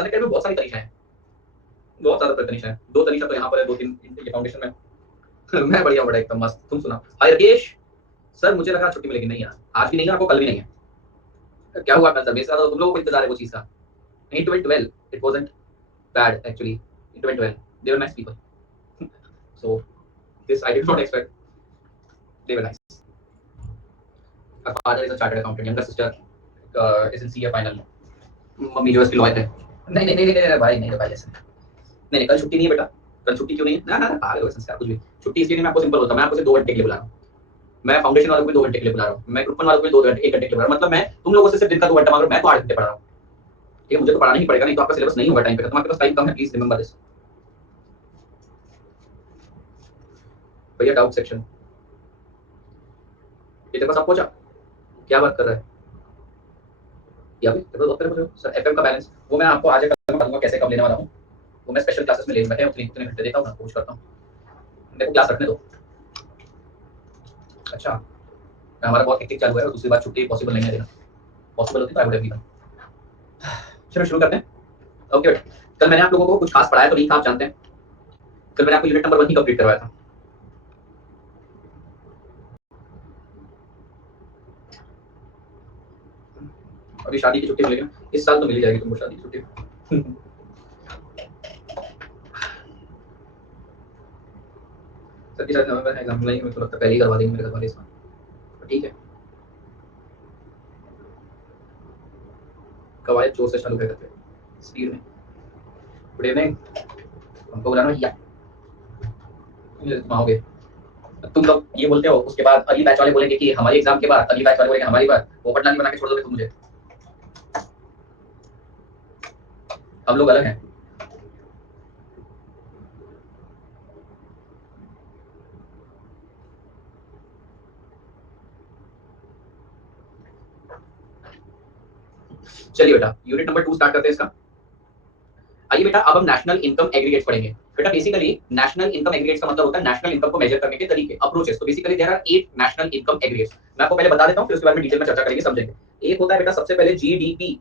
अन academy में बहुत सारी तनीषा है, बहुत ज्यादा तनीषा है। 2 तनीषा तो यहाँ पर है, 2-3 ये फाउंडेशन में। मैं बढ़िया बड़ा एकदम मस्त। तुम सुना? हाय राकेश सर, मुझे लगा छुट्टी मिलेगी, नहीं यार आज भी नहीं है, आपको कल भी नहीं है। क्या हुआ सर? मेरे साथ तुम लोगों को इंतजार है वो चीज का। It went well. It wasn't bad actually. It went well. They were nice people. So this I did not expect. They were nice. Her father is a chartered accountant. Younger sister is in CA final. Mummy जो इसकी lawyer है। नहीं भाई, नहीं भाई ऐसे नहीं। कल छुट्टी नहीं है बेटा। कल छुट्टी क्यों नहीं है? ना पागल हो संस्कार कुछ भी। छुट्टी इसलिए नहीं, मैं आपको सिंपल होता, मैं आपको सिर्फ 2 घंटे के लिए बुला रहा हूँ। मैं फाउंडेशन वालों को भी 2 घंटे के लिए बुला रहा हूँ, मैं ग्रुप 1 वालों को भी 2 घंटे 1 घंटे के लिए बुला रहा हूँ। मतलब मैं तुम लोगों से सिर्फ दिन का 2 घंटा मांग रहा हूँ, मैं तो 8 घंटे पढ़ा रहा हूँ। ठीक है, मुझे तो पढ़ाना ही पड़ेगा, नहीं तो आपका सिलेबस नहीं होगा टाइम पे। तुम्हारे पास टाइम कम है, प्लीज रिमेंबर दिस। भैया डाउट सेक्शन ये तेरे पास सब पहुंचा? क्या बात कर रहा है? या भी तेरे पास बात सर एफएम का बैलेंस वो मैं आपको आज कल बताऊंगा कैसे कब लेने वाला हूँ। वो मैं स्पेशल क्लासेस में ले बैठे उतने घंटे देता हूँ ना, कोच करता हूँ। मेरे को क्लास रखने दो। अच्छा, हमारा बहुत टिक चालू है और दूसरी बात छुट्टी पॉसिबल नहीं है देना। पॉसिबल होती तो आई वुड हैव गिवन। चलो शुरू करते हैं। ओके, कल मैंने आप लोगों को कुछ खास पढ़ाया तो नहीं था, आप जानते हैं। कल मैंने आपको यूनिट नंबर 1 ही कंप्लीट करवाया था। अभी शादी की छुट्टी मिलेगी ना, इस साल तो मिल जाएगी तुमको शादी की छुट्टी। सर की शायद नवंबर में एग्जाम नहीं, मेरे को लगता है पहले ही करवा देंगे मेरे घर वाले इस बार। ठीक है, कवायद जोर से चालू करते हैं स्पीड में। गुड इवनिंग, हमको बुलाना भैया। तुम आओगे, तुम लोग ये बोलते हो, उसके बाद अगली बैच वाले बोलेंगे कि हमारी एग्जाम के बाद, अगली बैच वाले बोलेंगे हमारी बात। वो पटना नहीं बना के छोड़ दोगे तुम मुझे। हम लोग अलग हैं। चलिए बेटा, यूनिट नंबर 2 स्टार्ट करते हैं इसका। आइए बेटा, अब हम नेशनल इनकम एग्रीगेट्स पढ़ेंगे। बेटा बेसिकली नेशनल इनकम एग्रीगेट्स का मतलब होता है नेशनल इनकम को मेजर करने के तरीके, अप्रोचेस। तो basically there are 8 national income aggregates. मैं आपको पहले बता देता हूं, फिर उसके बारे में डिटेल में चर्चा करेंगे, समझेंगे। एक होता है बेटा सबसे पहले GDP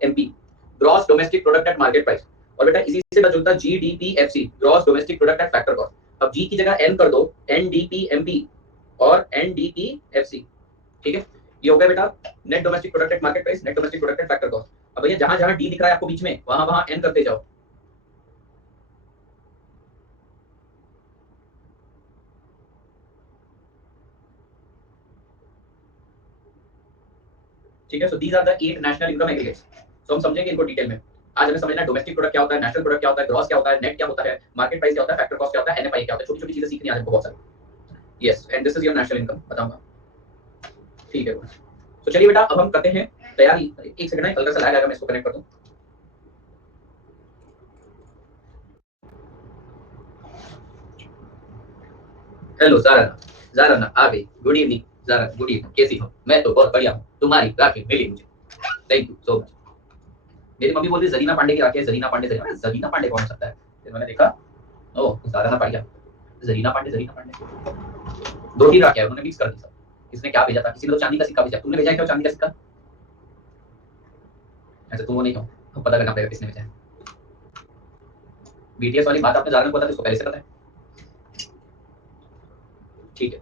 MP, gross domestic product at market price. और बेटा इसी से जुड़ता है GDPFC, gross domestic product at factor cost. अब जी की जगह एन कर दो, एनडीपीएमपी और एनडीपीएफसी। ठीक है, ये हो गया बेटा net domestic product at market price, net domestic product at factor cost. अब भैया जहां जहां डी दिख रहा है आपको बीच में, वहां वहां एन करते जाओ। ठीक है, so these are the 8 national income aggregates. तो हम समझेंगे इनको डिटेल में। आज हमें समझना है डोमेस्टिक प्रोडक्ट क्या होता है, नेशनल प्रोडक्ट क्या होता है, ग्रॉस क्या होता है, नेट क्या होता है, मार्केट प्राइस क्या होता है, फैक्टर कॉस्ट क्या होता है, एनएफआई क्या होता है। छोटी छोटी चीजें सीखनी आज हमको बहुत सारी। Yes, and this is your national income बताऊंगा। ठीक है, तो चलिए बेटा अब हम करते हैं तैयारी। एक सेकंड है, हल्का सा लैग आएगा, मैं इसको कनेक्ट कर दूं। हेलो जारा, जारा ना आ गई। Good evening Zara, good evening, कैसी हो? मैं तो बहुत बढ़िया हूँ, तुम्हारी राखी मिली मुझे, थैंक यू सो मच। मेरी मम्मी बोलती जरीना पांडे की राखी है, जरीना पांडे, जरीना पांडे कौन हो सकता है? फिर मैंने देखा, ओह जारा ना पांड्या, जरीना पांडे, जरीना पांडे। 2 ही राखी है, उन्होंने मिक्स कर दी सब। किसने क्या भेजा था? किसी ने तो चांदी का सिक्का भेजा, तुमने भेजा है क्या चांदी का सिक्का? अच्छा तुम वो नहीं हो, तो पता करना पड़ेगा किसने भेजा है। बीटीएस वाली बात आपने जारा को पता है, इसको पहले से पता है। ठीक है,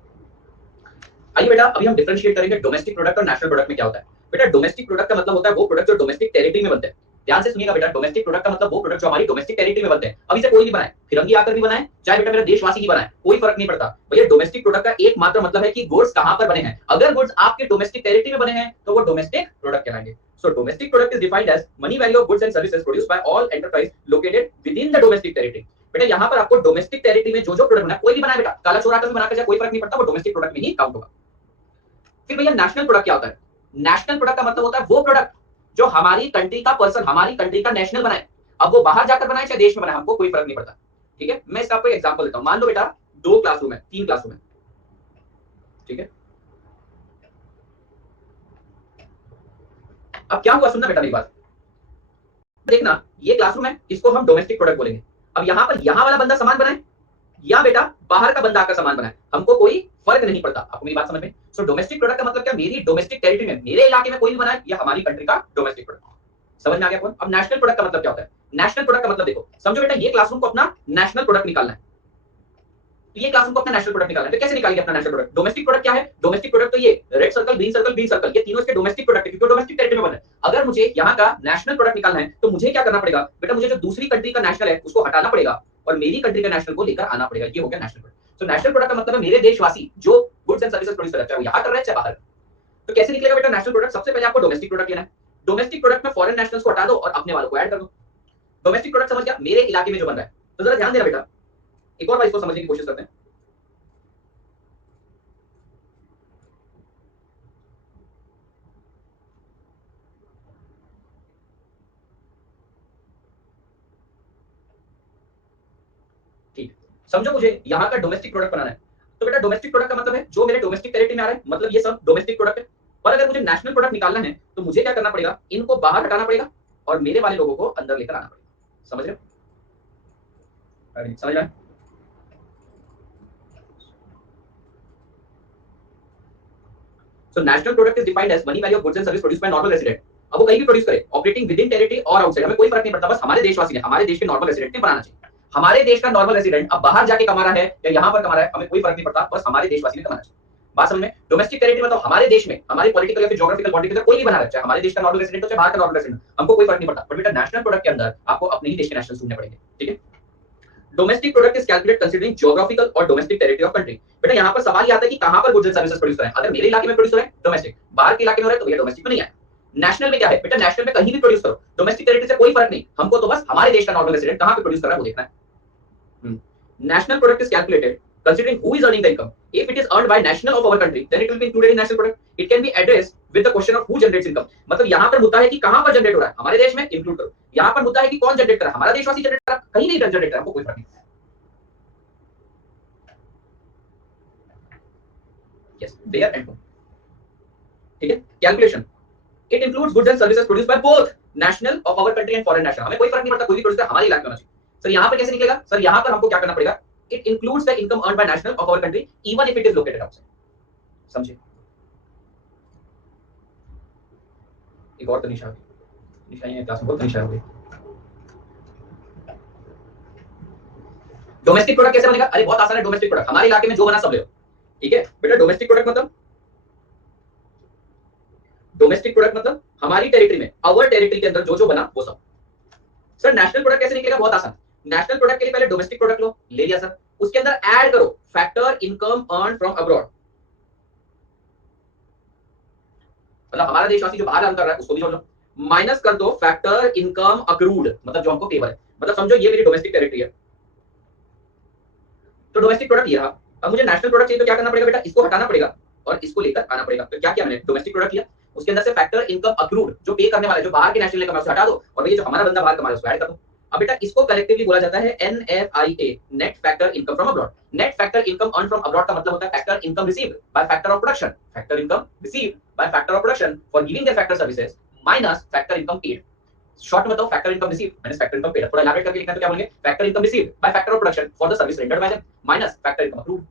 आइए बेटा अभी हम डिफरेंशिएट करेंगे डोमेस्टिक प्रोडक्ट और नेशनल प्रोडक्ट में क्या होता है। बेटा डोमेस्टिक प्रोडक्ट का मतलब होता है वो प्रोडक्ट जो डोमेस्टिक टेरिटरी में बनते हैं। ध्यान से सुनिएगा बेटा, डोमेस्टिक प्रोडक्ट का मतलब वो प्रोडक्ट जो हमारी डोमेस्टिक टेरिटरी में बनते हैं। अभी से कोई भी बनाए, फिरंगी आकर भी बनाए, चाहे बेटा मेरा देशवासी ही बनाए, कोई फर्क नहीं पड़ता। भैया डोमेस्टिक प्रोडक्ट का एकमात्र मतलब है कि गुड्स कहां पर बने हैं। अगर गुड्स आपके डोमेस्टिक टेरिटरी में बने हैं तो वो डोमेस्टिक प्रोडक्ट कहलाएंगे। So domestic product is defined as money value of goods and services produced by all enterprise located within the domestic territory। बेटा यहाँ पर आपको डोमेस्टिक टेरिटरी में जो जो प्रोडक्ट बना, कोई भी बनाए बेटा, काला चोरा कर भी बना कर जाए, कोई फर्क नहीं पड़ता, वो डोमेस्टिक प्रोडक्ट में ही काउंट होगा। फिर भैया नेशनल प्रोडक्ट क्या होता है? नेशनल प्रोडक्ट का मतलब होता है वो प्रोडक्ट जो हमारी कंट्री का पर्सन, हमारी कंट्री का नेशनल बनाए। अब वो बाहर जाकर बनाए चाहे देश में बनाए, हमको कोई फर्क नहीं पड़ता। ठीक है, मैं इसका आपको एग्जांपल देता हूं। मान लो बेटा 2 क्लासरूम है, 3 क्लासरूम है। ठीक है, अब क्या हुआ सुनना बेटा मेरी बात, देखना ये क्लासरूम है, इसको हम डोमेस्टिक प्रोडक्ट बोलेंगे। अब यहाँ पर यहाँ वाला बंदा सामान बनाए या बेटा बाहर का बंदा आकर सामान बनाए, हमको कोई फर्क नहीं पड़ता। आपको मेरी बात समझ में? सो डोमेस्टिक प्रोडक्ट का मतलब क्या, मेरी डोमेस्टिक टेरिटरी में, मेरे इलाके में कोई भी बनाए या हमारी कंट्री का डोमेस्टिक प्रोडक्ट। समझ में आ गया कौन? अब नेशनल प्रोडक्ट का मतलब क्या होता है? नेशनल प्रोडक्ट का मतलब देखो, समझो बेटा ये क्लासरूम को अपना नेशनल प्रोडक्ट निकालना है। ये क्लासरूम को अपना नेशनल प्रोडक्ट निकालना है, तो कैसे निकालेंगे अपना नेशनल प्रोडक्ट? डोमेस्टिक प्रोडक्ट क्या है? डोमेस्टिक प्रोडक्ट तो ये red circle, green circle, green circle, ये तीनों इसके डोमेस्टिक प्रोडक्ट है, क्योंकि डोमेस्टिक टेरिटरी में बना है। अगर मुझे यहाँ का नेशनल प्रोडक्ट निकालना है, तो मुझे क्या करना पड़ेगा? बेटा मुझे जो दूसरी कंट्री का नेशनल है, उसको हटाना पड़ेगा और मेरी कंट्री का नेशनल को लेकर आना पड़ेगा। ये हो गया नेशनल प्रोडक्ट। तो नेशनल प्रोडक्ट का मतलब है मेरे देशवासी जो गुड्स एंड सर्विसेज प्रोड्यूस कर रहे हैं, चाहे वो यहाँ कर रहे हैं चाहे बाहर। तो कैसे निकलेगा बेटा नेशनल प्रोडक्ट? सबसे पहले आपको डोमेस्टिक प्रोडक्ट लेना है। डोमेस्टिक प्रोडक्ट में फॉरेन नेशनल्स को हटा दो और अपने वालों को ऐड कर दो। डोमेस्टिक प्रोडक्ट समझ गया? मेरे इलाके में जो बन रहा है। तो जरा ध्यान देना बेटा, एक और बार इसको समझने की कोशिश करते हैं। ठीक, समझो मुझे यहाँ का डोमेस्टिक प्रोडक्ट बनाना है। तो बेटा डोमेस्टिक प्रोडक्ट का मतलब है जो मेरे डोमेस्टिक टेरिटरी में आ रहा है, मतलब ये सब डोमेस्टिक प्रोडक्ट है। और अगर मुझे नेशनल प्रोडक्ट निकालना है, तो मुझे क्या करना पड़ेगा? इनको बाहर हटाना पड़ेगा और मेरे वाले लोगों को अंदर लेकर आना पड़ेगा। समझ रहे हो? समझ रहे हैं? So national product is defined as money value of goods and service produced by normal resident. अब वो कहीं भी प्रोड्यूस करे, ऑपरेटिंग विद इन टेरिटरी और आउटसाइड, हमें कोई फर्क नहीं पड़ता, बस हमारे देशवासी ने, हमारे देश के नॉर्मल रेसिडेंट ने बनाना चाहिए। हमारे देश का नॉर्मल रेसिडेंट अब बाहर जाके कमा रहा है या यहाँ पर कमा रहा है, हमें कोई फर्क नहीं पड़ता, बस हमारे देशवासी ने कमाना चाहिए। बात समझ में? डोमेस्टिक टेरिटरी मतलब हमारे देश में, हमारे पॉलिटिकल या फिर ज्योग्राफिकल बॉडी के अंदर कोई भी बना रहा है, चाहे हमारे देश का नॉर्मल रेसिडेंट हो चाहे बाहर का नॉर्मल रेसिडेंट, हमको कोई फर्क नहीं पड़ता। बट बेटा नेशनल प्रोडक्ट के अंदर आपको अपने ही देश के नेशनल ढूंढने पड़ेंगे। ठीक है? Domestic product is calculate considering geographical और डोमेस्टिक टेरिटरी ऑफ कंट्री। बेटा यहाँ पर सवाल ये आता है कि कहां पर गुड्स एंड सर्विसेज प्रोड्यूस करें। अगर मेरे इलाके में प्रोड्यूस हो रहे हैं डोमेस्टिक, बाहर के इलाके में हो रहे हैं तो भैया डोमेस्टिक में नहीं आया। नेशनल में क्या है बेटा? नेशनल में कहीं भी प्रोड्यूस करो, डोमेस्टिक टेरिटरी से कोई फर्क नहीं, हमको तो बस हमारे देश का नॉर्मल रेसिडेंट कहां पे प्रोड्यूस कर रहा है वो देखना है। National product is calculated considering who is earning the income. If it is earned by national of our country, then it will be included in national product. It can be addressed with the question of who generates income. मतलब यहाँ पर मुद्दा है कि कहां पर generate हो रहा है, हमारे देश में इंक्लूड करो। यहाँ पर मुद्दा है कि कौन जनरेट कर रहा है, हमारा देशवासी जनरेट कर रहा है, कहीं नहीं जनरेट कर रहा है, हमको कोई फर्क नहीं। Yes, there and home. ठीक है? Calculation. It includes goods and services produced by both national of our country and foreign national. हमें कोई फर्क नहीं पड़ता, कोई भी प्रोड्यूस हमारे इलाके में होना चाहिए। सर यहाँ पर कैसे निकलेगा? सर यहाँ पर हमको क्या करना पड़ेगा? It includes the income earned by national of our country even if it is located outside. समझे? एक और तो निशा ये क्लास में बहुत निशा हो गई। डोमेस्टिक प्रोडक्ट कैसे बनेगा? अरे बहुत आसान है। डोमेस्टिक प्रोडक्ट हमारे इलाके में जो बना सब ले लो। ठीक है बेटा? डोमेस्टिक प्रोडक्ट मतलब, डोमेस्टिक प्रोडक्ट मतलब हमारी टेरिटरी में, आवर टेरिटरी के अंदर जो जो बना वो सब। सर नेशनल प्रोडक्ट कैसे निकलेगा? बहुत आसान। नेशनल प्रोडक्ट के लिए पहले डोमेस्टिक प्रोडक्ट लो, ले लिया सर, उसके अंदर ऐड करो factor income earn from abroad. मतलब हमारा देशवासी जो बाहर अर्न कर रहा है उसको भी जोड़ लो, माइनस कर दो फैक्टर इनकम अक्रूड, मतलब जो हमको पेबल है। मतलब समझो ये मेरी डोमेस्टिक टेरिटरी है, तो डोमेस्टिक प्रोडक्ट ये रहा। अब मुझे नेशनल प्रोडक्ट चाहिए तो क्या करना पड़ेगा बेटा? इसको हटाना पड़ेगा और इसको लेकर आना पड़ेगा। तो क्या किया मैंने? डोमेस्टिक प्रोडक्ट लिया, उसके अंदर से फैक्टर इनकम अक्रूड जो पे करने वाला है, जो बाहर के नेशनल इनकम है उसे हटा दो और ये जो हमारा बंदा बाहर कमा रहा है उसको ऐड कर दो। अब बेटा इसको कलेक्टिवली बोला जाता है NFIA, net factor income from abroad. Net factor income earn from abroad का मतलब होता है factor income received by factor of production, factor income received by factor of production for giving their factor services minus factor income paid. Short में बताओ factor income received minus factor income paid. थोड़ा elaborate करके लिखना तो क्या बोलेंगे? Factor income received by factor of production for the service rendered by them minus factor income accrued.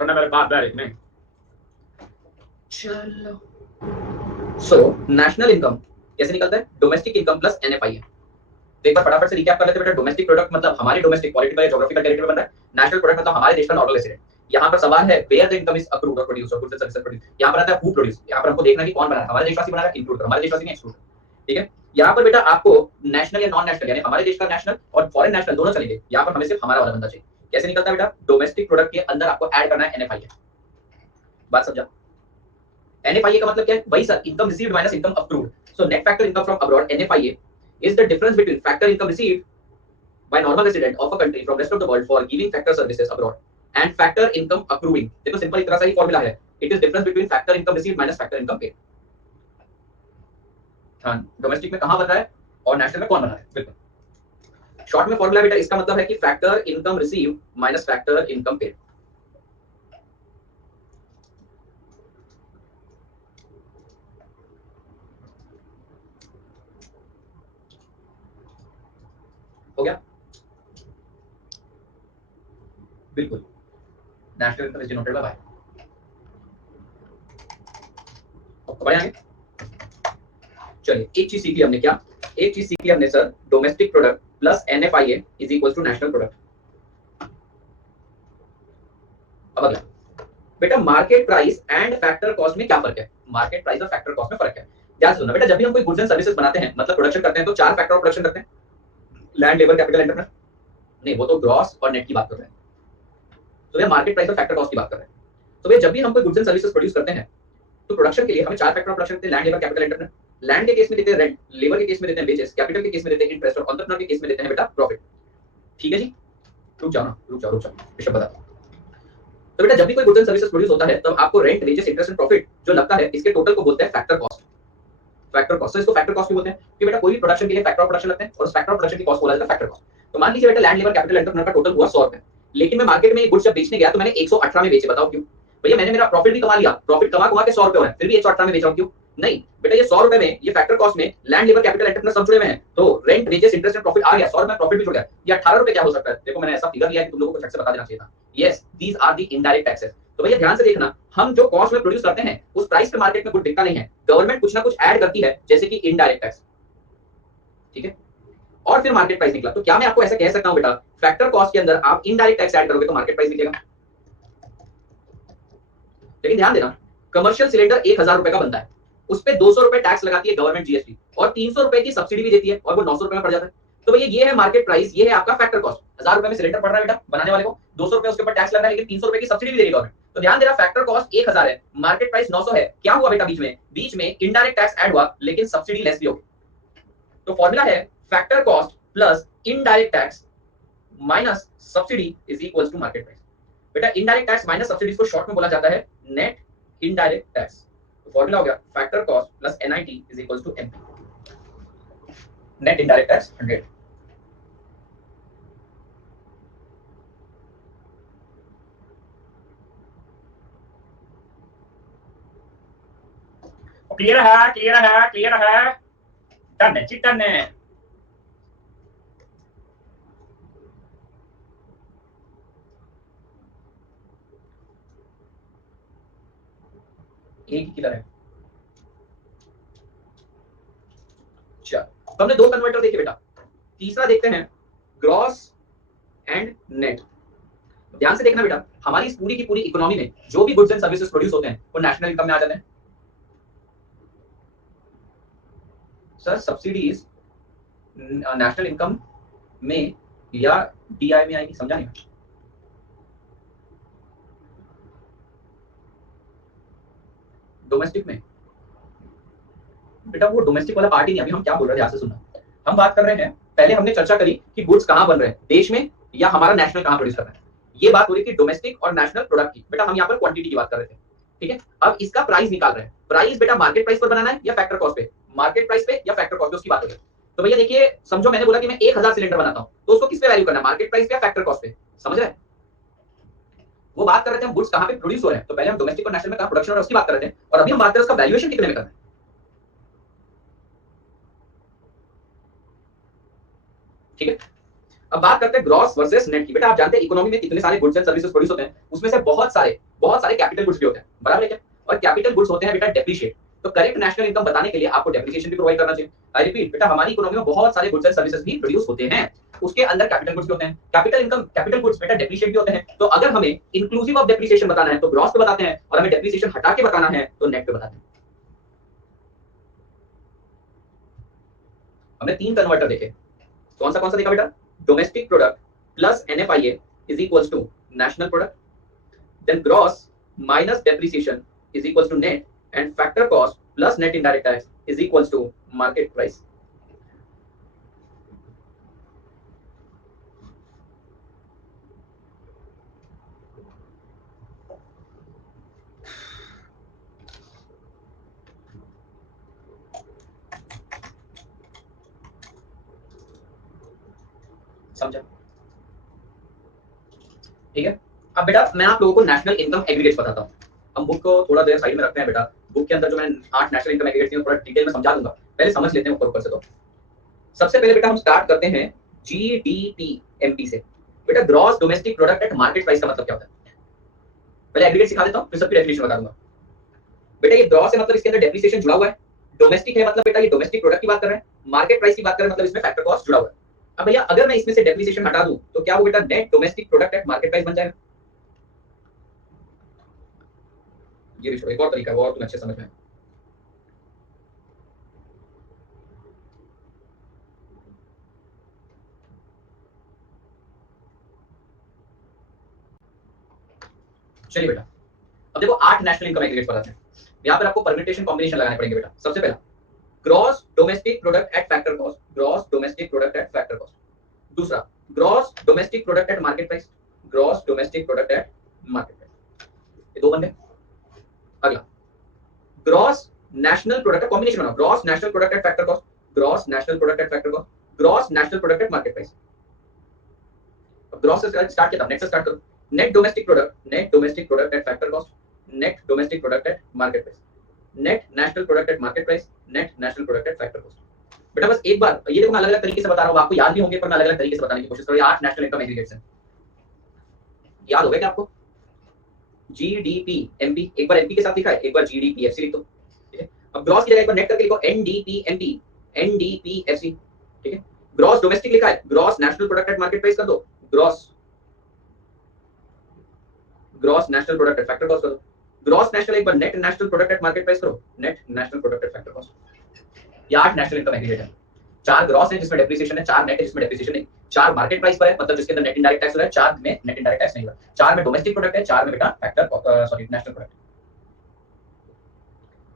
करना मेरे बात डायरेक्ट नहीं। चलो सो नेशनल इनकम कैसे निकलता है? Domestic income plus NFIA। तो एक बार फटाफट से रिकैप कर लेते हैं बेटा। डोमेस्टिक प्रोडक्ट मतलब हमारी डोमेस्टिक पॉलिटिकल या ज्योग्राफिकल टेरिटरी में बन रहा है। नेशनल प्रोडक्ट मतलब हमारे देश का नॉर्मल रेसिडेंट। यहाँ पर सवाल है where the income is accrued और प्रोड्यूस और गुड्स एंड सर्विसेज प्रोड्यूस। यहाँ पर आता है हु प्रोड्यूस, यहाँ पर हमको देखना है कि कौन बना रहा है, हमारे देशवासी बना रहा है, इंक्लूड कर, हमारे देशवासी ने एक्सक्लूड। ठीक है? यहाँ पर बेटा आपको नेशनल या नॉन नेशनल यानी हमारे देश का नेशनल और फॉरेन नेशनल दोनों चलेंगे। यहाँ पर हमें सिर्फ हमारा वाला बंदा चाहिए। कैसे निकलता है बेटा? डोमेस्टिक प्रोडक्ट के अंदर आपको ऐड करना है NFIA। बात समझा? NFIA का मतलब क्या है? वही sir, income received minus income accrued. So net factor income from abroad NFIA is the difference between factor income received by normal resident of a country from rest of the world for giving factor services abroad and factor income accruing। देखो simple इतना सा ही formula है। It is difference between factor income received minus factor income paid। हाँ, domestic में कहाँ बन रहा है और नेशनल में कौन बन रहा है? बिल्कुल शॉर्ट में फॉर्मूला बेटा इसका मतलब है कि factor income receive minus factor income paid. हो गया? बिल्कुल। National income is denoted by बढ़े आगे। चलिए एक चीज सीख ली हमने, क्या एक चीज सीख ली हमने sir, domestic product plus NFIA is equal to national product. अब अगला बेटा, market price and factor cost में क्या फर्क है? मार्केट प्राइस और फैक्टर कॉस्ट में फर्क है। ध्यान से सुनना बेटा, जब भी हम कोई गुड्स एंड सर्विसेज बनाते हैं, मतलब प्रोडक्शन करते हैं, तो 4 फैक्टर ऑफ प्रोडक्शन करते हैं। Land, labour, capital, enterprise. नहीं, वो तो ग्रॉस और नेट की बात कर रहे हैं। तो ये मार्केट प्राइस और फैक्टर कॉस्ट की बात कर रहे हैं। तो भैया जब भी हम कोई गुड्स एंड सर्विसेज प्रोड्यूस करते हैं, तो प्रोडक्शन के लिए हमें 4 फैक्टर ऑफ प्रोडक्शन देते हैं, land, labour, capital, enterprise. Land के केस में देते हैं रेंट, लेबर के केस में देते हैं वेजेस, कैपिटल के केस में देते हैं इंटरेस्ट, और एंटरप्रेन्योर के केस में देते हैं बेटा प्रॉफिट। ठीक है जी, रुक जाओ ना, रुक जाओ ऋषभ बता। तो बेटा जब भी कोई गुड्स एंड सर्विसेज प्रोड्यूस होता है, तब आपको rent, wages, interest and profit जो लगता है, इसके टोटल को बोलते हैं फैक्टर कॉस्ट। फैक्टर कॉस्ट, इसको फैक्टर कॉस्ट क्यों बोलते हैं? कि बेटा कोई भी प्रोडक्शन के लिए फैक्टर ऑफ प्रोडक्शन लगते हैं, और उस फैक्टर ऑफ प्रोडक्शन की कॉस्ट बोला जाता है फैक्टर कॉस्ट। तो मान लीजिए बेटा लैंड, लेबर, कैपिटल, एंटरप्रेन्योर का टोटल हुआ 100 रुपए, लेकिन मैं मार्केट में ये गुड्स जब बेचने गया तो मैंने 118 में बेचे। बताओ क्यों? भैया मैंने मेरा प्रॉफिट भी कमा लिया, प्रॉफिट कमा के 100 रुपए हो रहे हैं, फिर भी 118 में बेच रहा हूं, क्यों? नहीं बेटा, ये 100 रुपए में, ये फैक्टर कॉस्ट में लैंड, लेबर, कैपिटल, एंटरप्रेन्योर सब जुड़े हुए हैं, तो rent, wages, interest and profit आ गया, 100 रुपए प्रॉफिट भी जुड़ गया। ये 18 रुपए क्या हो सकता है? देखो मैंने ऐसा फिगर लिया है कि तुम लोगों को झट से बता देना चाहिए था। Yes, these are the indirect taxes. तो भैया ध्यान से देखना, हम जो कॉस्ट में प्रोड्यूस करते हैं, उस प्राइस पे मार्केट में गुड बिकता नहीं है, गवर्नमेंट कुछ ना कुछ ऐड करती है, जैसे कि इनडायरेक्ट टैक्स। ठीक है, और फिर मार्केट प्राइस निकला। तो क्या मैं आपको ऐसा कह सकता हूं बेटा, फैक्टर कॉस्ट के अंदर आप इनडायरेक्ट टैक्स ऐड करोगे तो मार्केट प्राइस निकलेगा? लेकिन ध्यान देना, कमर्शियल सिलेंडर 1000 रुपए का बनता है, उस पे 200 रुपए टैक्स लगाती है गवर्नमेंट जीएसटी, और 300 रुपए की सब्सिडी भी देती है, और वो 900 रुपए में पड़ जाता है। तो भैया ये है मार्केट प्राइस, ये है आपका फैक्टर कॉस्ट। 1000 रुपए में सिलेंडर पड़ रहा है बेटा बनाने वाले को, 200 रुपए उसके ऊपर टैक्स लग रहा है, लेकिन 300 रुपए की सब्सिडी भी दे रही है गवर्नमेंट। तो ध्यान देना, फैक्टर कॉस्ट 1000 है, मार्केट प्राइस 900 है। क्या हुआ बेटा बीच में इनडायरेक्ट टैक्स ऐड हुआ, लेकिन सब्सिडी लेस भी होगी। तो फॉर्मूला है factor cost plus indirect tax minus subsidy is equal to market price. बेटा इनडायरेक्ट टैक्स माइनस सब्सिडीज को शॉर्ट में बोला जाता है नेट इनडायरेक्ट टैक्स। तो फॉर्मूला हो गया factor cost plus NIT is equal to MP। Net indirect tax 100। Clear है, क्लियर है, क्लियर है, डन है जी, डन है। एक ही किधर है? चल, तो हमने 2 कन्वर्टर देखे बेटा, तीसरा देखते हैं ग्रॉस एंड नेट। ध्यान से देखना बेटा, हमारी इस पूरी की पूरी इकोनॉमी में जो भी गुड्स एंड सर्विसेज प्रोड्यूस होते हैं, वो नेशनल इनकम में आ जाते हैं। सर सब्सिडीज नेशनल इनकम में या DI में आएगी, समझा नहीं? डोमेस्टिक में बेटा, वो डोमेस्टिक वाला पार्ट ही नहीं। अभी हम क्या बोल रहे हैं, ध्यान से सुनना। हम बात कर रहे हैं, पहले हमने चर्चा करी कि गुड्स कहां बन रहे हैं, देश में या हमारा नेशनल कहां प्रोड्यूस कर रहा है। ये बात हो रही थी डोमेस्टिक और नेशनल प्रोडक्ट की। बेटा हम यहाँ पर क्वांटिटी की बात कर रहे थे, ठीक है। अब इसका प्राइस निकाल रहे हैं। प्राइस बेटा मार्केट प्राइस पर बनाना है या फैक्टर कॉस्ट पे? मार्केट प्राइस पे या फैक्टर कॉस्ट पे, उसकी बात हो रही है। तो भैया देखिए, समझो मैंने बोला कि मैं 1000 सिलेंडर बनाता हूं, तो उसको किस पे वैल्यू करना है, मार्केट प्राइस पे या फैक्टर कॉस्ट पे? समझ रहे हैं? वो बात कर रहे थे हम गुड्स कहां पे प्रोड्यूस हो रहे हैं, तो पहले हम डोमेस्टिक और नेशनल में कहां प्रोडक्शन हो रहा है उसकी बात कर रहे थे, और अभी हम बात कर रहे हैं उसका वैल्यूएशन कितने में करना है। ठीक है, अब बात करते हैं ग्रॉस वर्सेस नेट की। बेटा आप जानते हैं इकोनॉमी में कितने सारे गुड्स एंड सर्विसेज प्रोड्यूस होते हैं, उसमें से बहुत सारे कैपिटल गुड्स भी होते हैं, बराबर है क्या? और कैपिटल गुड्स होते हैं बेटा डेप्रिशिएट। तो करेक्ट नेशनल इनकम बताने के लिए आपको डेप्रिसिएशन भी प्रोवाइड करना चाहिए। आई रिपीट बेटा, हमारी इकोनॉमी में बहुत सारे गुड्स एंड सर्विसेज भी प्रोड्यूस होते हैं, उसके अंदर कैपिटल गुड्स भी होते हैं। कैपिटल इनकम, कैपिटल गुड्स बेटा डेप्रिशिएट भी होते हैं। तो अगर हमें इंक्लूसिव ऑफ डेप्रिसिएशन बताना है तो ग्रॉस पे बताते हैं, और हमें डेप्रिसिएशन हटा के बताना है तो नेट पे बताते हैं। हमने 3 कन्वर्टर देखे, कौन सा देखा बेटा? Domestic product plus NFIA is equals to national product, then gross minus depreciation is equals to net, and factor cost plus net indirect tax is equals to market price. समझा? ठीक है, अब बेटा मैं आप लोगों को नेशनल इनकम एग्रीगेट्स बताता हूँ। हम बुक को थोड़ा देर साइड में रखते हैं बेटा, बुक के अंदर जो मैं 8 नेशनल इनकम एग्रीगेट्स हैं थोड़ा डिटेल में समझा दूंगा, पहले समझ लेते हैं ऊपर से। तो सबसे पहले बेटा हम स्टार्ट करते हैं GDPMP से। बेटा gross domestic product at market price का मतलब क्या होता है? पहले एग्रीगेट सिखा देता हूँ, फिर सबकी डेफिनेशन बता दूंगा। बेटा ये ग्रॉस है मतलब इसके अंदर डेप्रिसिएशन जुड़ा हुआ है, डोमेस्टिक है मतलब बेटा ये डोमेस्टिक प्रोडक्ट की बात कर रहे हैं, मार्केट प्राइस की बात कर रहे हैं मतलब इसमें फैक्टर कॉस्ट जुड़ा हुआ है। अब भैया अगर मैं इसमें से डेप्रिसिएशन हटा दूं तो क्या वो बेटा net domestic product at market price बन जाएगा? ये भी एक और तरीका है, वो और तुम्हें अच्छे समझ में आए। चलिए बेटा अब देखो 8 नेशनल इनकम एग्रीगेट्स बताते हैं। यहाँ पर आपको परम्यूटेशन कॉम्बिनेशन लगाने पड़ेंगे बेटा। सबसे पहला gross domestic product at factor cost, gross domestic product at factor cost. दूसरा gross domestic product at market price, gross domestic product at market price. ये दो बन गए। अगला ग्रॉस नेशनल प्रोडक्ट कॉम्बिनेशन बनाओ, gross national product at factor cost, gross national product at factor cost, gross national product at market price. अब gross से start किया था, नेट से स्टार्ट करो। Net domestic product, net domestic product at factor cost, net domestic product at market price, net national product at market price, net national product at factor cost. बेटा बस एक बार ये देखो मैं अलग-अलग तरीके से बता रहा हूं, आपको याद भी होंगे पर मैं अलग-अलग तरीके से बताने की कोशिश करूंगा। 8 नेशनल इनकम एग्रीगेट्स हैं, याद हो गया क्या आपको? जीडीपी एमपी, एक बार एमपी के साथ लिखा है, एक बार जीडीपीएफसी लिख दो, ठीक है। अब ग्रॉस की जगह एक बार नेट करके लिखो एनडीपीएमपी, एनडीपीएफसी, ठीक है। ग्रॉस डोमेस्टिक लिखा है, gross national product at market price कर दो, gross gross national product at factor cost करो, ग्रॉस नेशनल एक बार net national product at market price करो, net national product at factor cost. ये 8 नेशनल इनकम एग्रीगेट है। 4 ग्रॉस है जिसमें डेप्रिसिएशन है, 4 नेट है जिसमें डेप्रिसिएशन नहीं, 4 मार्केट प्राइस पर है मतलब जिसके अंदर नेट इनडायरेक्ट टैक्स हो रहा है, 4 में नेट इनडायरेक्ट टैक्स नहीं हो रहा, 4 में डोमेस्टिक प्रोडक्ट है, 4 में बेटा फैक्टर सॉरी नेशनल प्रोडक्ट।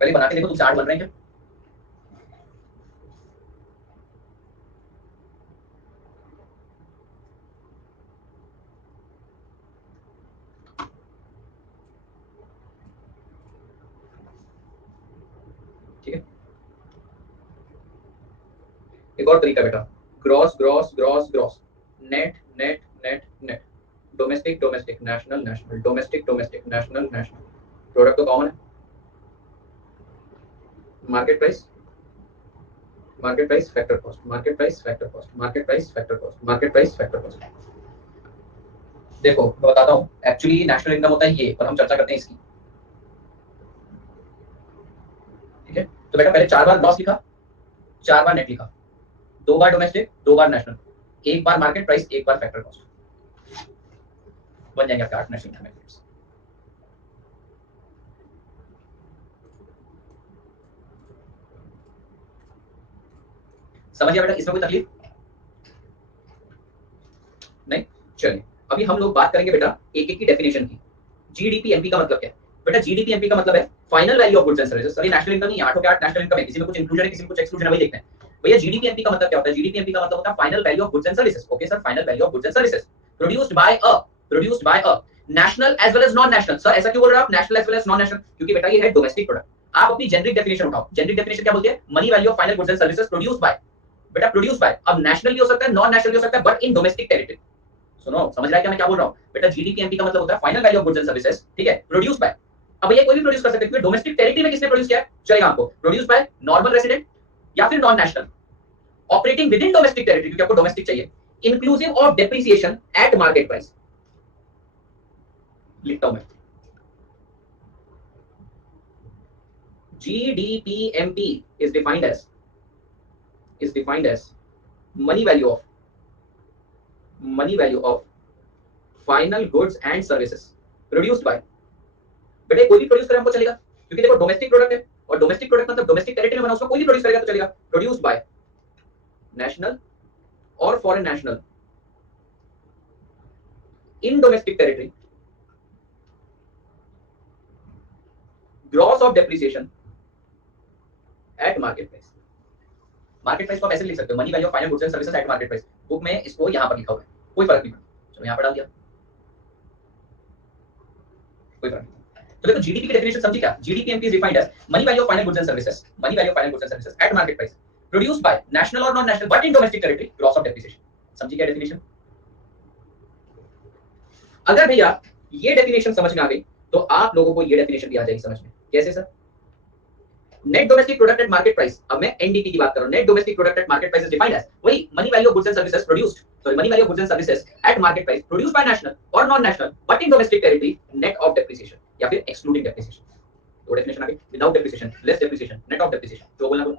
पहले बना के देखो तुमसे 8 बन रहे हैं क्या? ठीक है। एक और तरीका बेटा, gross gross gross gross, net net net net, domestic domestic national national, domestic domestic national national, product तो कॉमन है, market price, market price factor cost, market price factor cost, market price factor cost, market price factor cost. देखो मैं बताता हूँ, actually national income होता है ये, पर हम चर्चा करते हैं इसकी, ठीक है। तो बेटा पहले 4 बार ग्रॉस लिखा, 4 बार नेट लिखा, 2 बार डोमेस्टिक, 2 बार नेशनल, 1 बार मार्केट प्राइस, 1 बार फैक्टर कॉस्ट, बन जाएंगे आपके 8 नेशनल इनकम एग्रीगेट्स। समझिए बेटा इसमें कोई तकलीफ नहीं? चलिए अभी हम लोग बात करेंगे बेटा एक एक की डेफिनेशन की। जीडीपीएमपी का मतलब क्या है? बेटा जीडीपीएमपी का मतलब है final value of goods and services. Sorry national income नहीं, 8 के 8 नेशनल इनकम है, किसी में कुछ इंक्लूजन है, किसी में कुछ एक्सक्लूजन है, वही देखते हैं। भैया जीडीपीएमपी का मतलब क्या होता है? जीडीपीएमपी का मतलब होता है final value of goods and services. Okay sir, final value of goods and services produced by a national as well as non national. Sir ऐसा क्यों बोल रहे हो आप national as well as non national? क्योंकि बेटा ये है डोमेस्टिक प्रोडक्ट। आप अपनी जेनरिक डेफिनेशन उठाओ, जेनरिक डेफिनेशन क्या बोलती है? Money value of final goods and services produced by, बेटा प्रोड्यूस्ड बाय, अब नेशनल भी हो सकता है, नॉन नेशनल भी हो सकता है, बट इन डोमेस्टिक टेरिटरी। सुनो समझ रहा है क्या मैं क्या बोल रहा हूँ? बेटा जीडीपीएमपी का मतलब होता है final value of goods and services, ठीक है, प्रोड्यूस्ड बाय। अब ये कोई भी प्रोड्यूस कर सकते हैं क्योंकि डोमेस्टिक टेरिटरी में किसने प्रोड्यूस किया है चलेगा आपको, प्रोड्यूस बाय नॉर्मल रेसिडेंट या फिर non national, operating with in domestic territory क्योंकि आपको डोमेस्टिक चाहिए, inclusive of depreciation eight market price. लिखता हूं मैं, GDPMP is defined as money value of final goods and services produced by। बेटे कोई भी प्रोड्यूस करे हमको चलेगा क्योंकि देखो डोमेस्टिक प्रोडक्ट है और डोमेस्टिक प्रोडक्ट मतलब डोमेस्टिक टेरिटरी में बना, उसको कोई भी प्रोड्यूस करेगा तो चलेगा। प्रोड्यूस्ड बाय नेशनल और foreign national in domestic territory, gross of depreciation eight market price. Market price को आप ऐसे लिख सकते हो, money value of final goods and services at market price. Book में इसको यहां पर लिखा हुआ है, कोई फर्क नहीं पड़ता, चलो यहां पर डाल दिया, कोई फर्क नहीं। तो देखो जीडीपी की डेफिनेशन समझी क्या? GDPMP is defined as money value of final goods and services, money value of final goods and services at market price produced by national और non national but in domestic territory, gross of depreciation. समझी क्या definition? अगर भैया ये definition समझ में आ गई तो आप लोगों को ये डेफिनेशन भी आ जाएगी समझ में। कैसे sir? Net domestic product at market price, अब मैं एनडीपी की बात कर रहा हूं, net domestic product at market price is defined as वही money value of goods and services produced, sorry money value of goods and services at market price produced by national और non national but in domestic territory net of depreciation या फिर excluding depreciation. तो definition आ गई, without depreciation, less depreciation, net of depreciation, जो बोलना बोलो।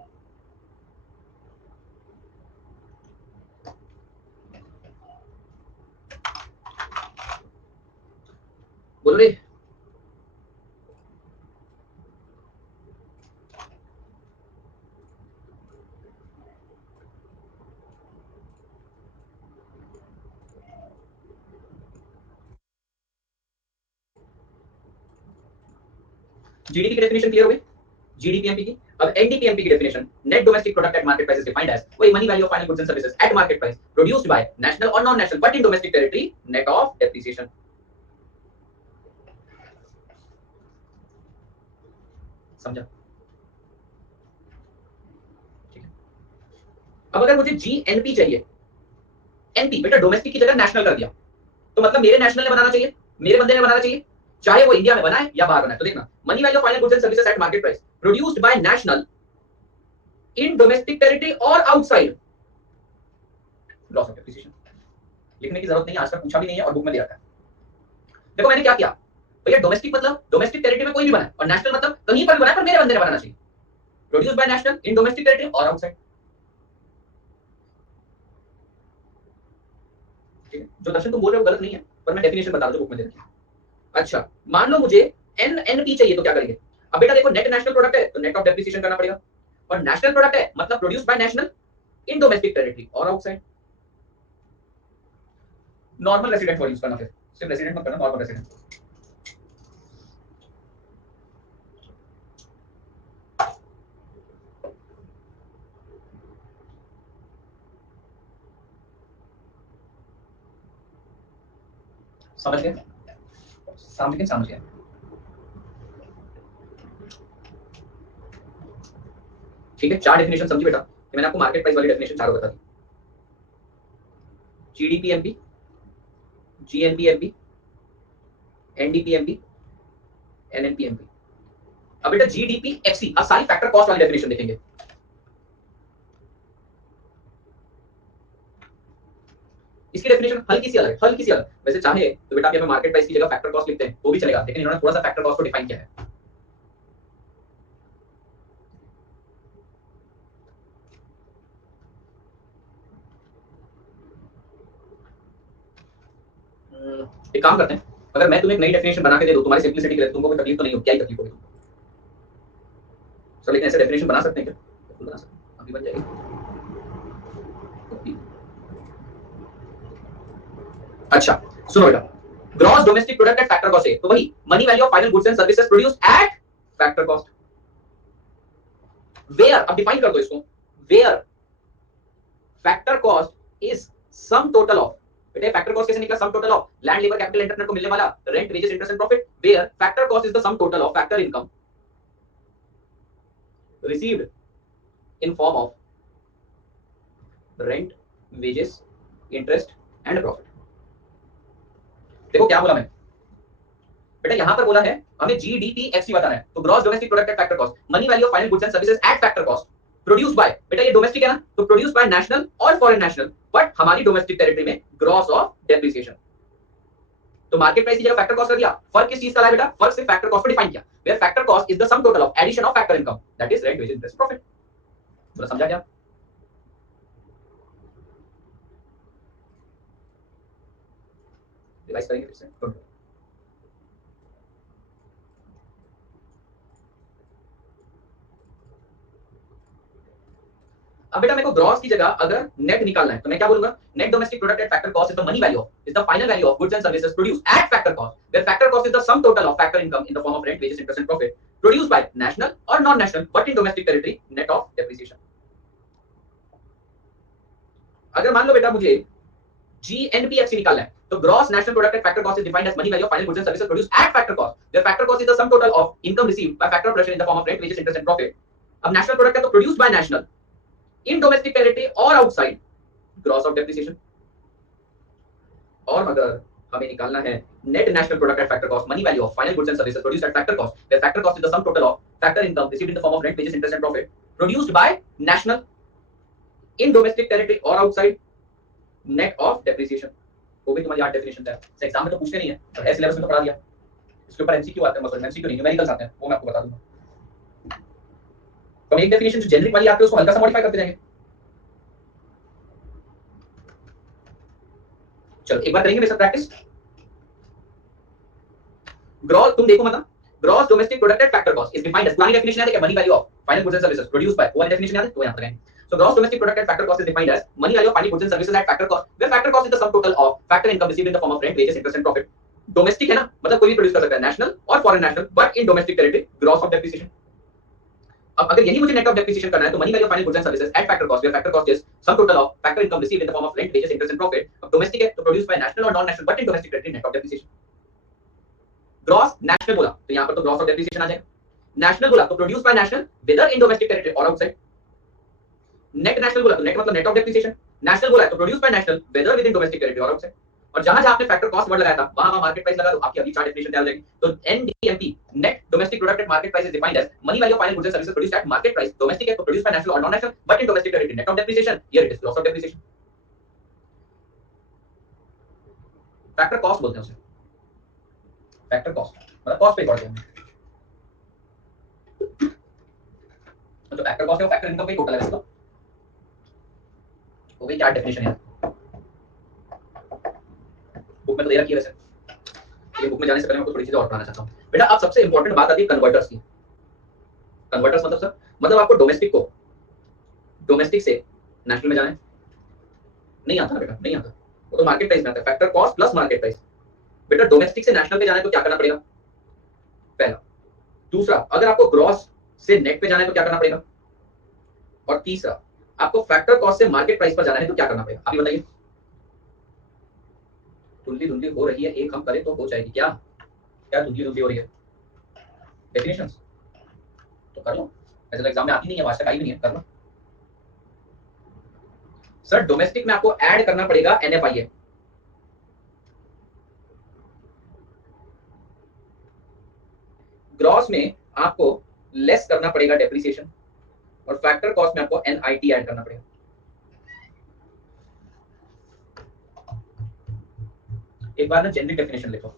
बोलो रे। जीडीपी की डेफिनेशन क्लियर हो गई, जीडीपीएमपी की। अब एनडीपीएमपी की definition, net domestic product at market price is defined as वही money value of final goods and services at market price produced by national और non national but in domestic territory net of depreciation. समझा? ठीक है। अब अगर मुझे GNP चाहिए, NP बेटा डोमेस्टिक की जगह नेशनल कर दिया, तो मतलब मेरे नेशनल ने बनाना चाहिए, मेरे बंदे ने बनाना चाहिए, चाहे वो इंडिया में बनाए या बाहर बनाए। तो देखना, money value of final goods and services at market price produced by national in domestic territory और आउटसाइड लॉस ऑफ डेप्रिसिएशन। लिखने की जरूरत नहीं है, आज तक पूछा भी नहीं है और बुक में दे रखा है। देखो मैंने क्या किया भैया, डोमेस्टिक मतलब डोमेस्टिक टेरिटरी में कोई भी बनाए, और नेशनल मतलब कहीं पर भी बनाए पर मेरे बंदे ने बनाना चाहिए। Produced by national in domestic territory और आउटसाइड। ठीक है, जो दर्शन तुम बोल रहे हो गलत नहीं है, पर मैं डेफिनेशन बता रहा हूं जो बुक में दे रखी है। अच्छा, मान लो मुझे एनएनपी चाहिए तो क्या करेंगे? अब बेटा देखो, नेट नेशनल प्रोडक्ट है तो नेट ऑफ डेप्रिसिएशन करना पड़ेगा, और नेशनल प्रोडक्ट है मतलब produced by national in domestic territory और outside. Normal resident word use करना, फिर सिर्फ रेसिडेंट मत करना, नॉर्मल रेसिडेंट। समझ गए? समझ गए। ठीक है, चार डेफिनेशन समझी बेटा, कि मैंने आपको मार्केट प्राइस वाली डेफिनेशन चारों बता दी। जीडीपीएमपी, जीएनपीएमपी, एनडीपीएमपी, एनएनपीएमपी। अब बेटा जीडीपी एक्सी, अब सारी फैक्टर कॉस्ट वाली डेफिनेशन देखेंगे। इसकी डेफिनेशन हल्की सी अलग है, हल्की सी अलग। वैसे चाहे तो बेटा आप यहाँ पे मार्केट प्राइस की जगह फैक्टर कॉस्ट लिखते हैं वो भी चलेगा, लेकिन इन्होंने थोड़ा सा फैक्टर कॉस्ट को डिफाइन किया है। एक काम करते हैं, अगर मैं तुम्हें एक नई डेफिनेशन बना के दे दूं तुम्हारी सिंपलिसिटी के लिए, तुमको कोई तकलीफ तो नहीं हो? क्या ही तकलीफ होगी तुमको? सर लेकिन ऐसे डेफिनेशन बना सकते हैं क्या? बिल्कुल बना सकते हैं, अभी बन जाएगी। अच्छा सुनो बेटा, gross domestic product at factor cost है तो वही money value of final goods and services produced at factor cost. Where, अब डिफाइन कर दो इसको, where factor cost is sum total of, बेटे फैक्टर कॉस्ट कैसे निकला? Sum total of land labour capital internet को मिलने वाला rent wages interest and profit. Where factor cost is the sum total of factor income received in form of rent wages interest and profit. देखो क्या बोला मैं बेटा, यहां पर बोला है हमें जीडीपीएफसी बताना है, तो gross domestic product at factor cost, money value of final goods and services at factor cost produced by, बेटा ये डोमेस्टिक है ना, तो प्रोड्यूस्ड बाय नेशनल और फॉरेन नेशनल, बट हमारी डोमेस्टिक टेरिटरी में ग्रॉस ऑफ डेप्रिसिएशन। तो मार्केट प्राइस की जगह फैक्टर कॉस्ट कर दिया। फर्क किस चीज का है बेटा? फर्क सिर्फ फैक्टर कॉस्ट को डिफाइन किया, where factor cost is the sum total of addition of factor income that is rent wages interest profit. पूरा समझा क्या? रिवाइज करेंगे फिर से। अब बेटा मेरे को ग्रॉस की जगह अगर नेट निकालना है तो मैं क्या बोलूंगा? Net domestic product at factor cost is the money value is the final value of goods and services produced at factor cost, where factor cost is the sum total of factor income in the form of rent wages interest and profit produced by national और non national but in domestic territory net of depreciation. अगर मान लो बेटा मुझे GNPFC निकालना है तो gross national product at factor cost is defined as money value of final goods and services produced at factor cost, where factor cost is the sum total of income received by factor operation in the form of rent wages interest and profit. अब national product है तो produced by national in domestic territory और outside gross of depreciation. और अगर हमें निकालना है net national product at factor cost, money value of final goods and services produced at factor cost, where factor cost is the sum total of factor income received in the form of rent wages interest and profit produced by national in domestic territory और outside net of depreciation. वो भी तुम्हारी आठ definition है, exam में तो पूछते नहीं है, पर है सिलेबस में तो पढ़ा दिया। इसके ऊपर एमसीक्यू आते हैं, मतलब एमसीक्यू नहीं, न्यूमेरिकल्स आते हैं, वो मैं आपको बता दूंगा। तो एक डेफिनेशन जो जेनरिक वाली आती है उसको हल्का सा मॉडिफाई करते जाएंगे। चलो एक बार करेंगे बेसिक प्रैक्टिस। ग्रॉस, तुम देखो मतलब gross domestic product at factor cost is defined as, पुरानी डेफिनेशन है, money value of final goods and services produced by, वो वाली डेफिनेशन है, तो यहां पर लगाएंगे। So gross domestic product at factor cost is defined as money value of final goods and services at factor cost, where factor cost is the sum total of factor income received in the form of rent, wages, interest and profit. Domestic है ना, मतलब कोई भी produce कर सकता है, national और foreign national, but in domestic territory, gross of depreciation. अब अगर यही मुझे नेट ऑफ डेप्रिसिएशन करना है तो money value of final goods and services at factor cost, where factor cost is sum total of factor income received in the form of rent, wages, interest and profit. अब domestic है तो produce by national और non national, but in domestic territory, net of depreciation. Gross national बोला तो यहां पर तो gross of depreciation आ जाएगा। नेशनल बोला तो produce by national whether in domestic territory और आउटसाइड। नेट नेशनल बोला तो नेट मतलब नेट ऑफ डेप्रिसिएशन। नेशनल बोला तो produce by national whether within domestic territory और आउटसाइड। और जहां जहां आपने फैक्टर कॉस्ट वर्ड लगाया था वहां वहां मार्केट प्राइस लगा दो, आपकी अगली चार डेफिनेशन तैयार हो जाएगी। तो NDMP, net domestic product at market price, is defined as money value of final goods and services produced at market price, domestic है तो प्रोड्यूस बाय नेशनल और non national, but in domestic territory, net of depreciation, here it is loss of depreciation. Factor cost बोलते हैं उसे, factor cost मतलब cost पे पड़ गया। तो फैक्टर कॉस्ट है फैक्टर इनकम पे टोटल है इसका। वो भी चार डेफिनेशन है, बुक में तो दे रखी है वैसे। ये बुक में जाने से पहले मैं आपको थोड़ी चीजें और बताना चाहता हूं बेटा। अब सबसे इंपॉर्टेंट बात आती है कन्वर्टर्स की। कन्वर्टर्स मतलब सर, मतलब आपको डोमेस्टिक को डोमेस्टिक से नेशनल में जाना है, नहीं आता ना बेटा, नहीं आता, वो तो मार्केट प्राइस में आता है, factor cost plus market price. बेटा डोमेस्टिक से नेशनल पे जाना है तो क्या करना पड़ेगा, पहला। दूसरा, अगर आपको ग्रॉस से नेट पे जाना है तो क्या करना पड़ेगा, और तीसरा, आपको फैक्टर कॉस्ट से मार्केट प्राइस पर जाना है तो क्या करना पड़ेगा, आप ही बताइए। धुंधली धुंधली हो रही है, एक हम करें तो हो जाएगी क्या, क्या धुंधली धुंधली हो रही है, डेफिनेशंस तो कर लो, ऐसे तो एग्जाम में आती नहीं है, आज तक आई भी नहीं है, कर लो। सर डोमेस्टिक में आपको ऐड करना पड़ेगा एनएफआईए, ग्रॉस में आपको लेस करना पड़ेगा डेप्रिसिएशन, और फैक्टर कॉस्ट में आपको एनआईटी ऐड करना पड़ेगा। एक बार ना जेनरिक डेफिनेशन लिखो,